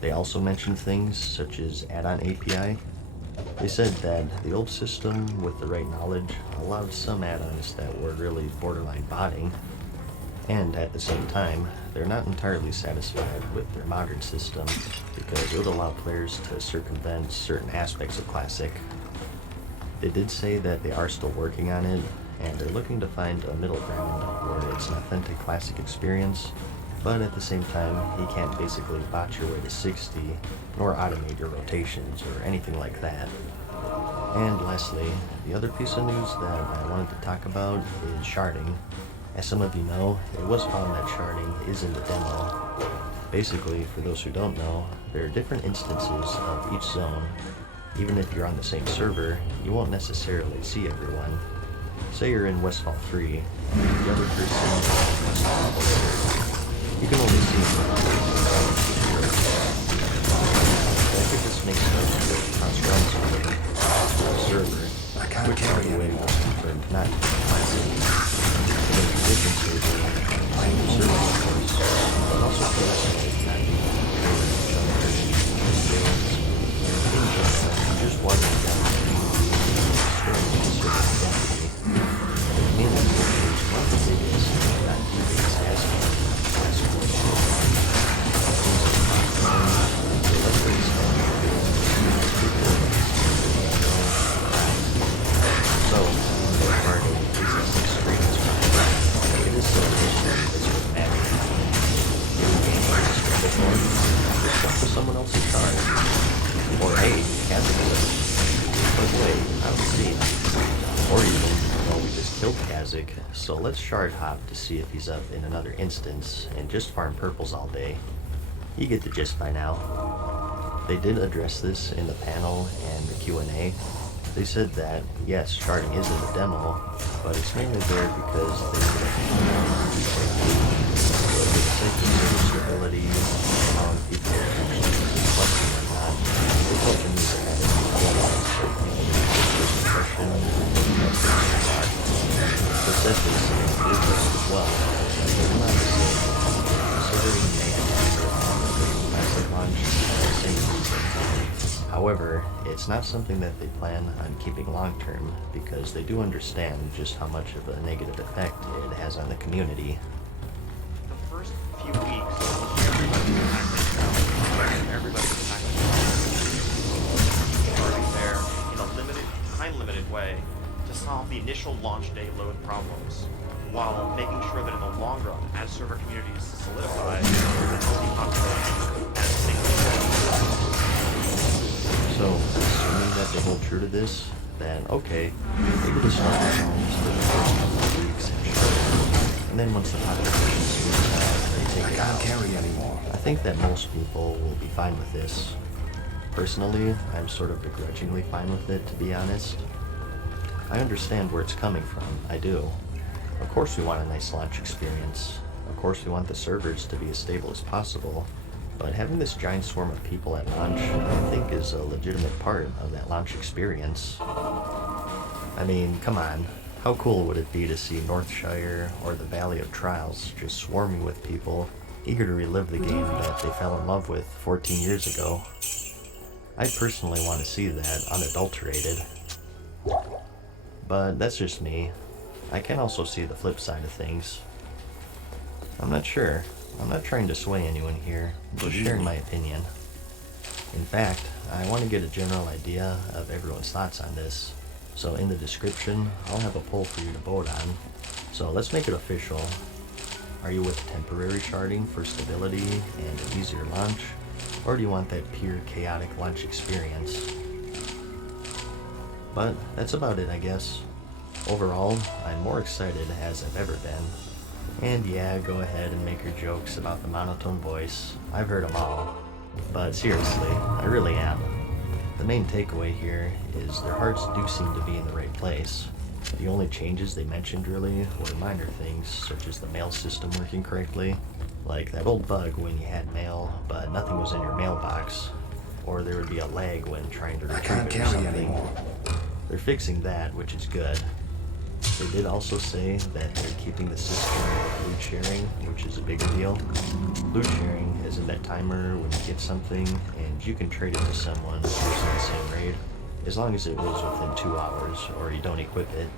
They also mentioned things such as add-on API. They said that the old system, with the right knowledge, allowed some add-ons that were really borderline botting, and at the same time, they're not entirely satisfied with their modern system because it would allow players to circumvent certain aspects of Classic. They did say that they are still working on it, and they're looking to find a middle ground where it's an authentic Classic experience, but at the same time, you can't basically bot your way to 60, nor automate your rotations or anything like that. And lastly, the other piece of news that I wanted to talk about is sharding. As some of you know, it was found that sharding is in the demo. Basically, for those who don't know, there are different instances of each zone. Even if you're on the same server, you won't necessarily see everyone. Say you're in Westfall 3, the other person is in Westfall 4. You can only see them. I think this makes sense with cross-runs on the server, which by the way was confirmed not to be classic. There's differences in server, of course, but also for us to not be comparing each other and skills. In general, just watching them experience server identity. The community is one of the biggest, not the biggest aspects of classical so, the party is an experience. It is so it's with magic. It's up to someone else's card. Or hey, Kazik but wait, I don't see. Or even, well, we just killed Kazik, so let's shard hop to see if he's up in another instance and just farm purples all day. You get the gist by now. They did address this in the panel and the Q&A. They said that, yes, sharding is in the demo, but it's mainly there because they stability, allowing people to actually reflecting or not. They felt the need to have it impression but said this is as well. It's not the same, considering they had the classic launch for the same reason. However, it's not something that they plan on keeping long term because they do understand just how much of a negative effect it has on the community. The first few weeks, everybody was starting there in a time-limited way to solve the initial launch day load problems, while making sure that in the long run, as server communities solidify, the healthy population as things. So, assuming that they hold true to this, then okay, maybe the starting zones for the first couple of weeks and short, and then once the population solidifies, they take it out. I think that most people will be fine with this. Personally, I'm sort of begrudgingly fine with it, to be honest. I understand where it's coming from, I do. Of course we want a nice launch experience. Of course we want the servers to be as stable as possible. But having this giant swarm of people at launch, I think, is a legitimate part of that launch experience. I mean, come on. How cool would it be to see Northshire or the Valley of Trials just swarming with people eager to relive the game that they fell in love with 14 years ago? I personally want to see that unadulterated. But that's just me. I can also see the flip side of things. I'm not sure. I'm not trying to sway anyone here, just sharing my opinion. In fact, I want to get a general idea of everyone's thoughts on this. So in the description, I'll have a poll for you to vote on. So let's make it official. Are you with temporary sharding for stability and an easier launch? Or do you want that pure chaotic launch experience? But that's about it, I guess. Overall, I'm more excited as I've ever been. And yeah, go ahead and make your jokes about the monotone voice. I've heard them all. But seriously, I really am. The main takeaway here is their hearts do seem to be in the right place. The only changes they mentioned really were minor things, such as the mail system working correctly, like that old bug when you had mail, but nothing was in your mailbox, or there would be a lag when trying to retrieve it or something. They're fixing that, which is good. They did also say that they're keeping the system of loot sharing, which is a bigger deal. Loot sharing is in that timer when you get something and you can trade it to someone who's in the same raid, as long as it was within 2 hours or you don't equip it.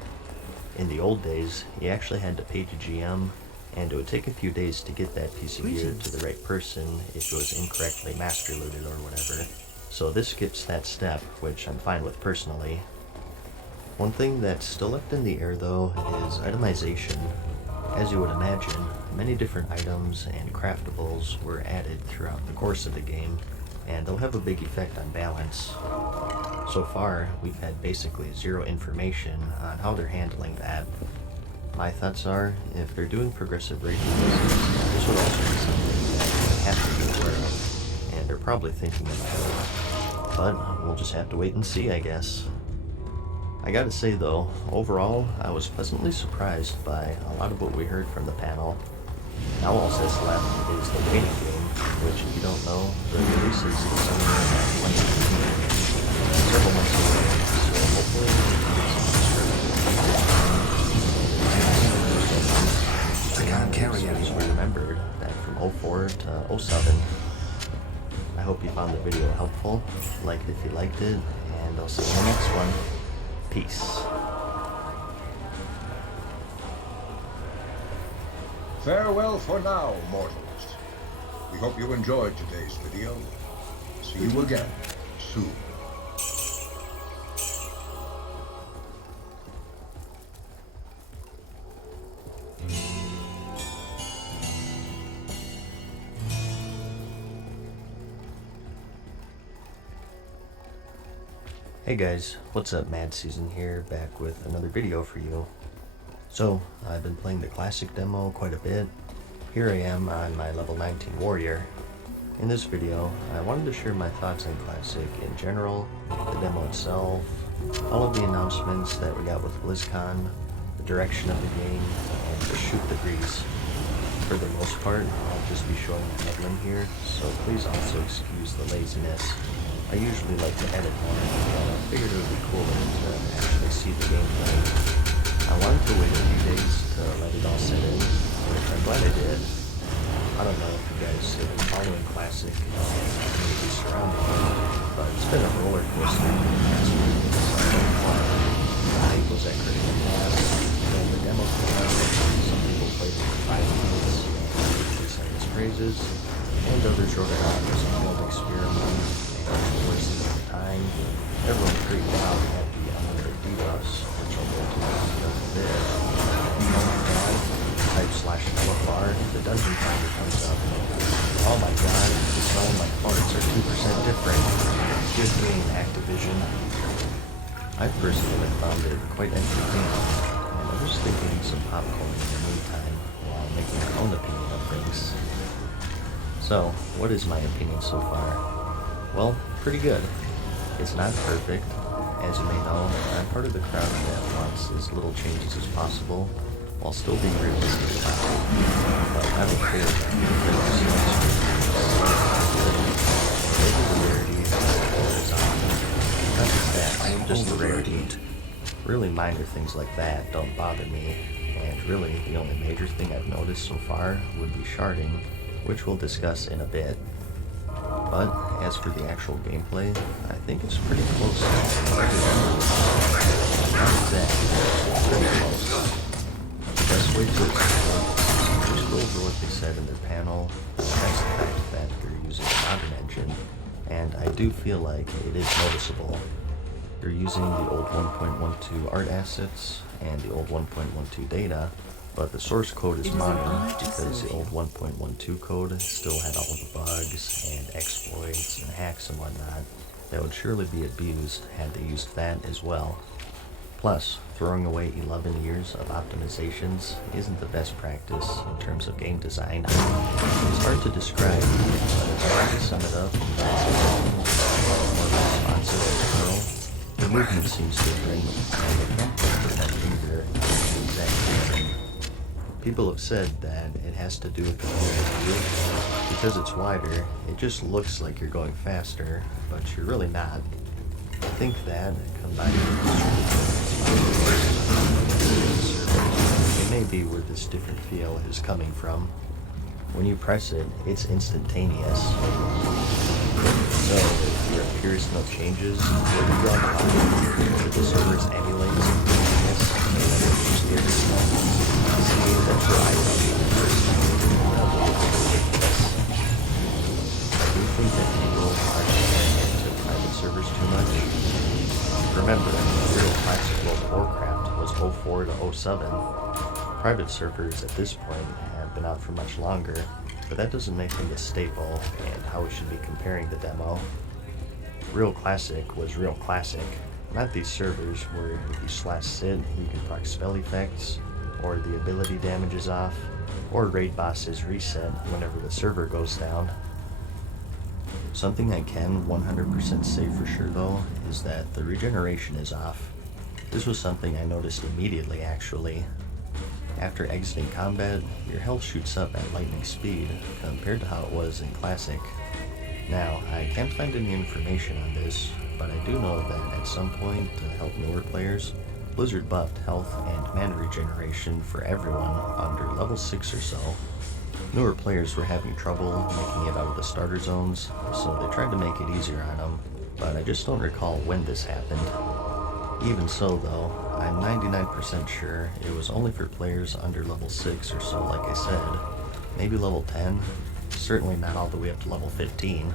In the old days, you actually had to pay to GM, and it would take a few days to get that piece of gear to the right person if it was incorrectly master looted or whatever. So this skips that step, which I'm fine with personally. One thing that's still left in the air though is itemization. As you would imagine, many different items and craftables were added throughout the course of the game, and they'll have a big effect on balance. So far, we've had basically zero information on how they're handling that. My thoughts are, if they're doing progressive rating, this would also be something that they have to be aware of, and they're probably thinking about it. But we'll just have to wait and see, I guess. I gotta say though, overall, I was pleasantly surprised by a lot of what we heard from the panel. Now all that's left is the waiting game, which if you don't know, the release is in summer of 2018, several months away, so hopefully we can get some I can't carry anymore. Remembered that from 04 to 07. I hope you found the video helpful, like it if you liked it, and I'll see you in the next one. Peace. Farewell for now, mortals. We hope you enjoyed today's video. See you again soon. Hey guys, what's up? Mad Season here, back with another video for you. So, I've been playing the classic demo quite a bit. Here I am on my level 19 warrior. In this video, I wanted to share my thoughts on classic in general, the demo itself, all of the announcements that we got with BlizzCon, the direction of the game, and the shoot the breeze. For the most part, I'll just be showing the headline here, so please also excuse the laziness. I usually like to edit more, but I figured it would be cooler to actually see the gameplay. I wanted to wait a few days to let it all set in, which I'm glad I did. I don't know if you guys have been following Classic and the community surrounding it, but it's been a roller coaster for the past few weeks. The hype was at critical mass, then the demo came out, some people played it for 5 minutes and quickly sang its praises, and others wrote it off as a failed experiment. Wasting of time, everyone freaked out at the unlimited debuffs, which I'll go into a bit. Oh my god, type/LFR, the dungeon finder comes up. Oh my god, the smell of my farts are 2% different. Good game, Activision. I personally found it quite entertaining, and I was thinking some popcorn in the meantime while making my own opinion of things. So, what is my opinion so far? Well, pretty good. It's not perfect. As you may know, I'm part of the crowd that wants as little changes as possible, while still being realistic about it. But I don't care about the rarity is on. Not just that, just the rarity. Really minor things like that don't bother me, and really the only major thing I've noticed so far would be sharding, which we'll discuss in a bit. But as for the actual gameplay, I think it's pretty close to what I remember. Not exactly, pretty close. The best way to explain is just go over what they said in their panel. That's the fact that they're using a modern engine, and I do feel like it is noticeable. They're using the old 1.12 art assets and the old 1.12 data, but the source code is modern because the old 1.12 code still had all the bugs and exploits and hacks and whatnot that would surely be abused had they used that as well. Plus, throwing away 11 years of optimizations isn't the best practice in terms of game design. It's hard to describe, but if I had to sum it up, more responsive control, the movement seems different, and the can't put that finger on the exact reason. People have said that it has to do with the field of view. Because it's wider, it just looks like you're going faster, but you're really not. I think that, combined with it may be where this different feel is coming from. When you press it, it's instantaneous. So, if you're a purist no changes, where do you draw the line? Should the servers emulate instantaneous and then just give it stuff? See, that's where I draw the line first. I do think that people are comparing it to private servers too much. Remember, the real classic World of Warcraft was 04 to 07. Private servers at this point have been out for much longer, but that doesn't make them the staple and how we should be comparing the demo. Real Classic was Real Classic, not these servers where if you /sit, you can proc spell effects, or the ability damage is off, or raid bosses reset whenever the server goes down. Something I can 100% say for sure though, is that the regeneration is off. This was something I noticed immediately actually. After exiting combat, your health shoots up at lightning speed compared to how it was in Classic. Now, I can't find any information on this, but I do know that at some point to help newer players, Blizzard buffed health and mana regeneration for everyone under level 6 or so. Newer players were having trouble making it out of the starter zones, so they tried to make it easier on them, but I just don't recall when this happened. Even so though, I'm 99% sure it was only for players under level 6 or so like I said, maybe level 10, certainly not all the way up to level 15.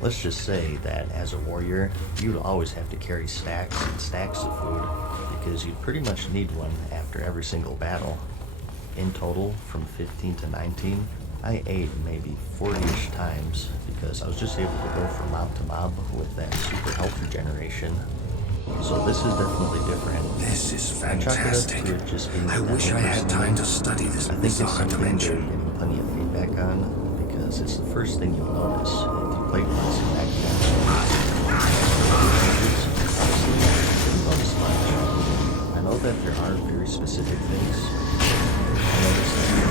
Let's just say that as a warrior, you'd always have to carry stacks and stacks of food, because you'd pretty much need one after every single battle. In total, from 15 to 19, I ate maybe 40-ish times, because I was just able to go from mob to mob with that super health regeneration. So this is definitely different. This is I chalk it up fantastic. to it just being I wish I had time to study this I think it's bizarre something they're dimension. getting plenty of feedback on, because it's the first thing you'll notice if you play Classic back then. Didn't notice much. I know that there are very specific things. I noticed that even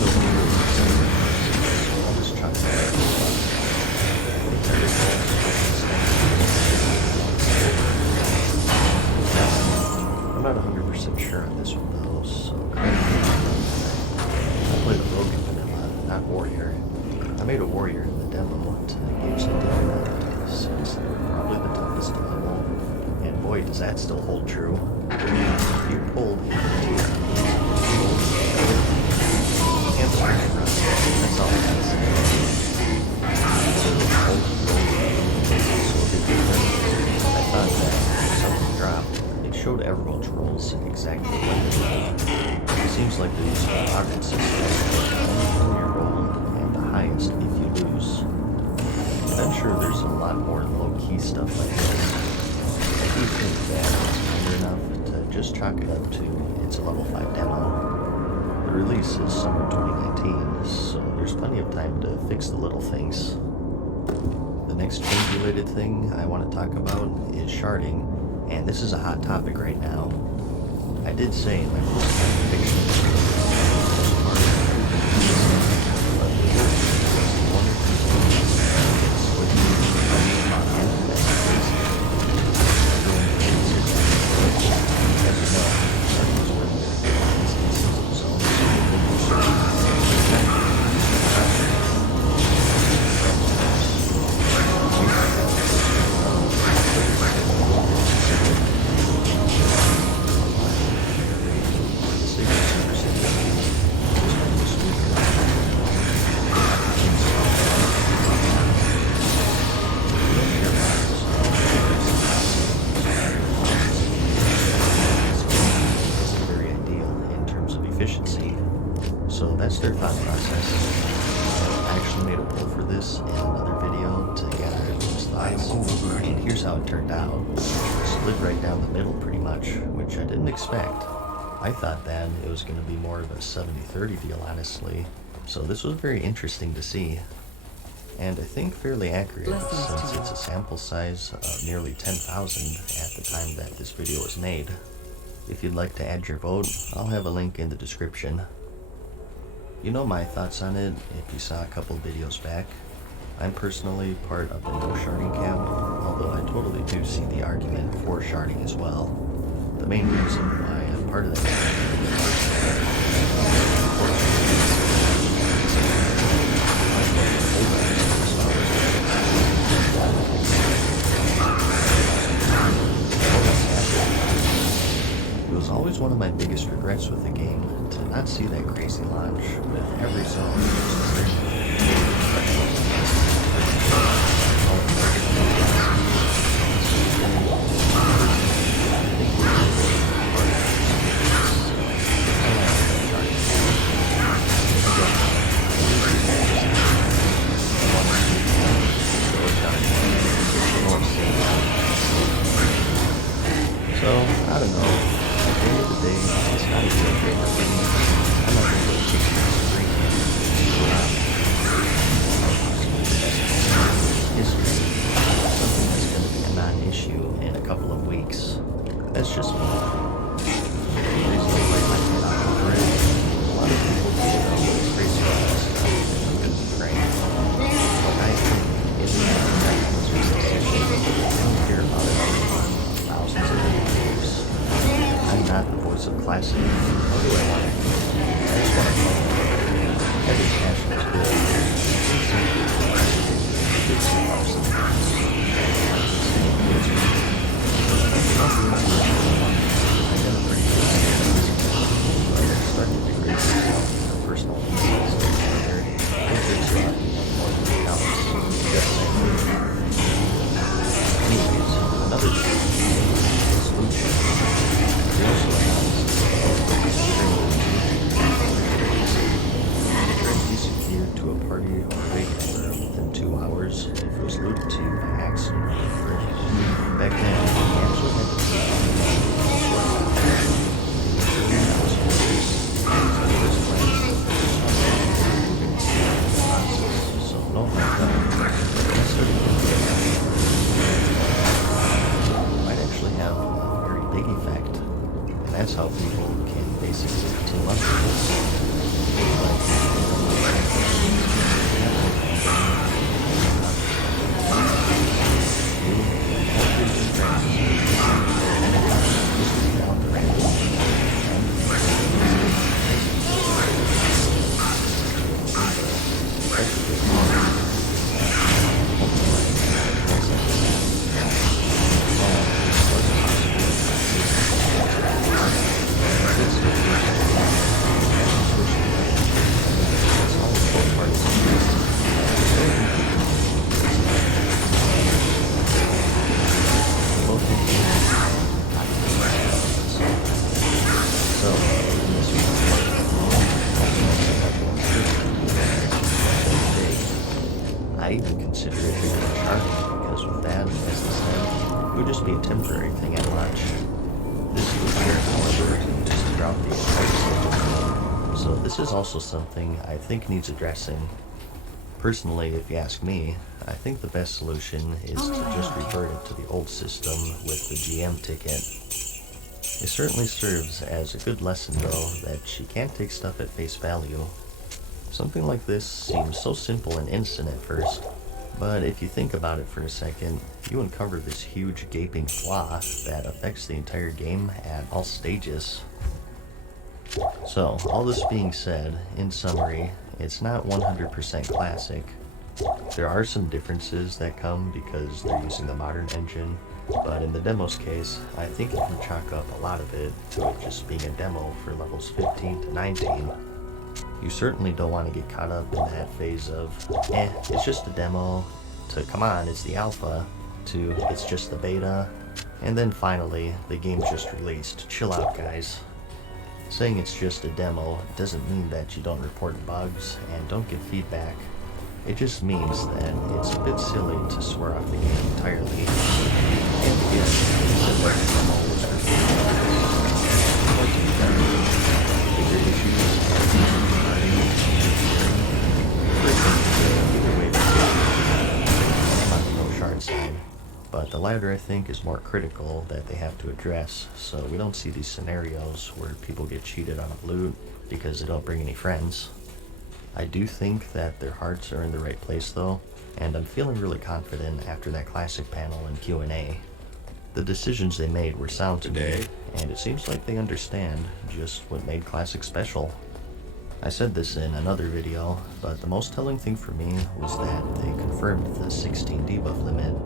though we I'll just chalk it up. I think I'm not 100% sure on this one though, so correct me if I'm wrong. I played a rogue in vanilla, not warrior. I made a warrior in the demo to gauge the difficulty, since they were probably the toughest level, and boy does that still hold true. If you pulled in the tier, that's all I gotta say. I thought that if something dropped, it showed Everwatch rolls exactly when they dropped. It seems like they're using a target system, only when you roll, and the highest if you lose. And I'm sure there's a lot more low-key stuff like this. I do think that it's clear enough to just chalk it up to it's a level 5 demo. The release is summer 2019, so there's plenty of time to fix the little things. The next change-related thing I want to talk about is sharding, and this is a hot topic right now. I did say in my first prediction So that's their thought process. I actually made a poll for this in another video to gather everyone's thoughts. was. And here's how it turned out. It slid right down the middle pretty much, which I didn't expect. I thought then it was going to be more of a 70-30 deal, honestly. So this was very interesting to see. And I think fairly accurate since it's a sample size of nearly 10,000 at the time that this video was made. If you'd like to add your vote, I'll have a link in the description. You know my thoughts on it if you saw a couple videos back. I'm personally part of the no sharding camp, although I totally do see the argument for sharding as well. The main reason why I'm part of that It was always one of my biggest regrets with the game to not see that crazy launch with every zone. So, I don't know. At the end of the day, it's not a deal breaker for me. I'm not going to go chasing this free history. Something that's going to be a non-issue in a couple of weeks. That's just me. There's no way I can not over it. A lot of people do it on the crazy stuff and I'm praying. But I think it's not that much of a decision. I don't care about it thousands of years. I'm not the voice of classic. What do I want to do? I just want to play. Every passion is good. It's awesome. I got a pretty good idea of this, but I'm starting to create myself a personal insights together. I think there's a lot more than counts. Just like me. Anyways, another thing is solution. We also announced trying to be secure to a party or raid member within 2 hours if it was looted to you by accident or first. Back then, we actually had to put on the so no hard might actually have a very big effect. And that's how people can basically team up with this. I even consider it bigger than sharding because with that, as I said, it would just be a temporary thing at launch. This would here, however, just throughout the entire system. So this is also something I think needs addressing. Personally, if you ask me, I think the best solution is to just revert it to the old system with the GM ticket. It certainly serves as a good lesson though that you can't take stuff at face value. Something like this seems so simple and innocent at first, but if you think about it for a second, you uncover this huge gaping flaw that affects the entire game at all stages. So, all this being said, in summary, it's not 100% classic. There are some differences that come because they're using the modern engine, but in the demo's case, I think you can chalk up a lot of it to it just being a demo for levels 15 to 19. You certainly don't want to get caught up in that phase of, it's just a demo, to come on, it's the alpha, to it's just the beta, and then finally, the game's just released. Chill out, guys. Saying it's just a demo doesn't mean that you don't report bugs and don't get feedback. It just means that it's a bit silly to swear off the game entirely. And yes, they said that the demo was for bigger issues, either way, I'm on the no shard side. But the latter, I think, is more critical that they have to address, so we don't see these scenarios where people get cheated on a loot because they don't bring any friends. I do think that their hearts are in the right place though, and I'm feeling really confident after that classic panel and Q&A. The decisions they made were sound to me, and it seems like they understand just what made Classic special. I said this in another video, but the most telling thing for me was that they confirmed the 16 debuff limit,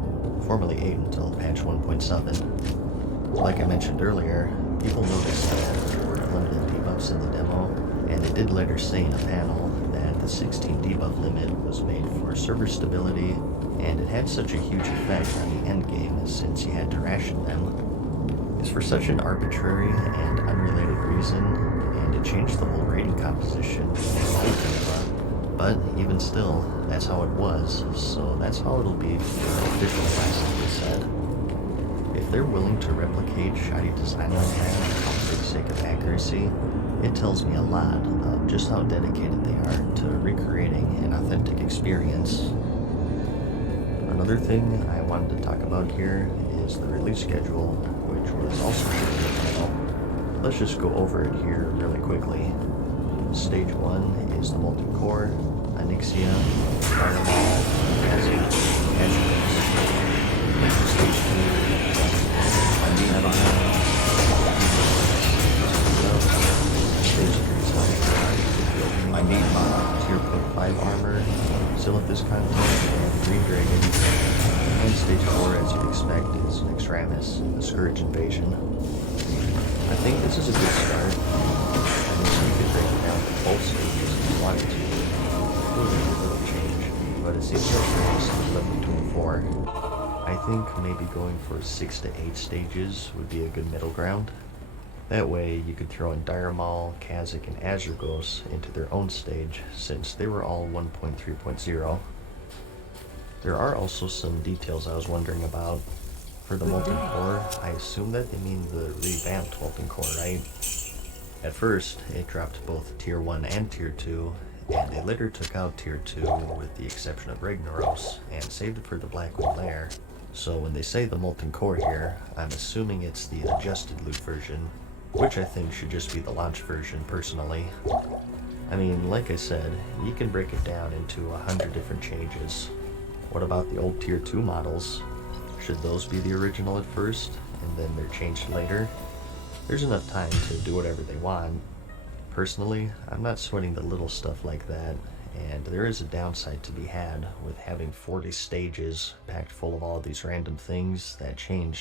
formerly 8 until patch 1.7. Like I mentioned earlier, people noticed that there were limited debuffs in the demo, and they did later say in a panel that the 16 debuff limit was made for server stability, and it had such a huge effect on the endgame since you had to ration them. It's for such an arbitrary and unrelated reason, and it changed the whole rating composition of the Ultima. But even still, that's how it was, so that's how it'll be for official Classic, they said. If they're willing to replicate shoddy design like that for the sake of accuracy, it tells me a lot of just how dedicated they are to recreating an authentic experience. Another thing I wanted to talk about here is the release schedule, which was also shared in the panel. Let's just go over it here really quickly. Stage 1 is the Molten Core, Onyxia, Fireball, Chasm, and Stage 2 is Metal Man, Stage 3 is I need Tier 5 armor, Silithus content, and Green Dragon. And Stage 4, as you'd expect, is Extramus, the Scourge Invasion. I think this is a good start. I mean, you could break it down to both stages if you wanted to. It would be a little change, but it seems like they're just split between 4. I think maybe going for 6 to 8 stages would be a good middle ground. That way, you could throw in Dire Maul, Kha'Zix, and Azurgos into their own stage, since they were all 1.3.0. There are also some details I was wondering about. For the Molten Core, I assume that they mean the revamped Molten Core, right? At first, it dropped both Tier 1 and Tier 2, and they later took out Tier 2 with the exception of Ragnaros, and saved it for the Blackwing Lair. So when they say the Molten Core here, I'm assuming it's the adjusted loot version, which I think should just be the launch version personally. I mean, like I said, you can break it down into 100 different changes. What about the old Tier 2 models? Should those be the original at first, and then they're changed later? There's enough time to do whatever they want. Personally, I'm not sweating the little stuff like that, and there is a downside to be had with having 40 stages packed full of all these random things that change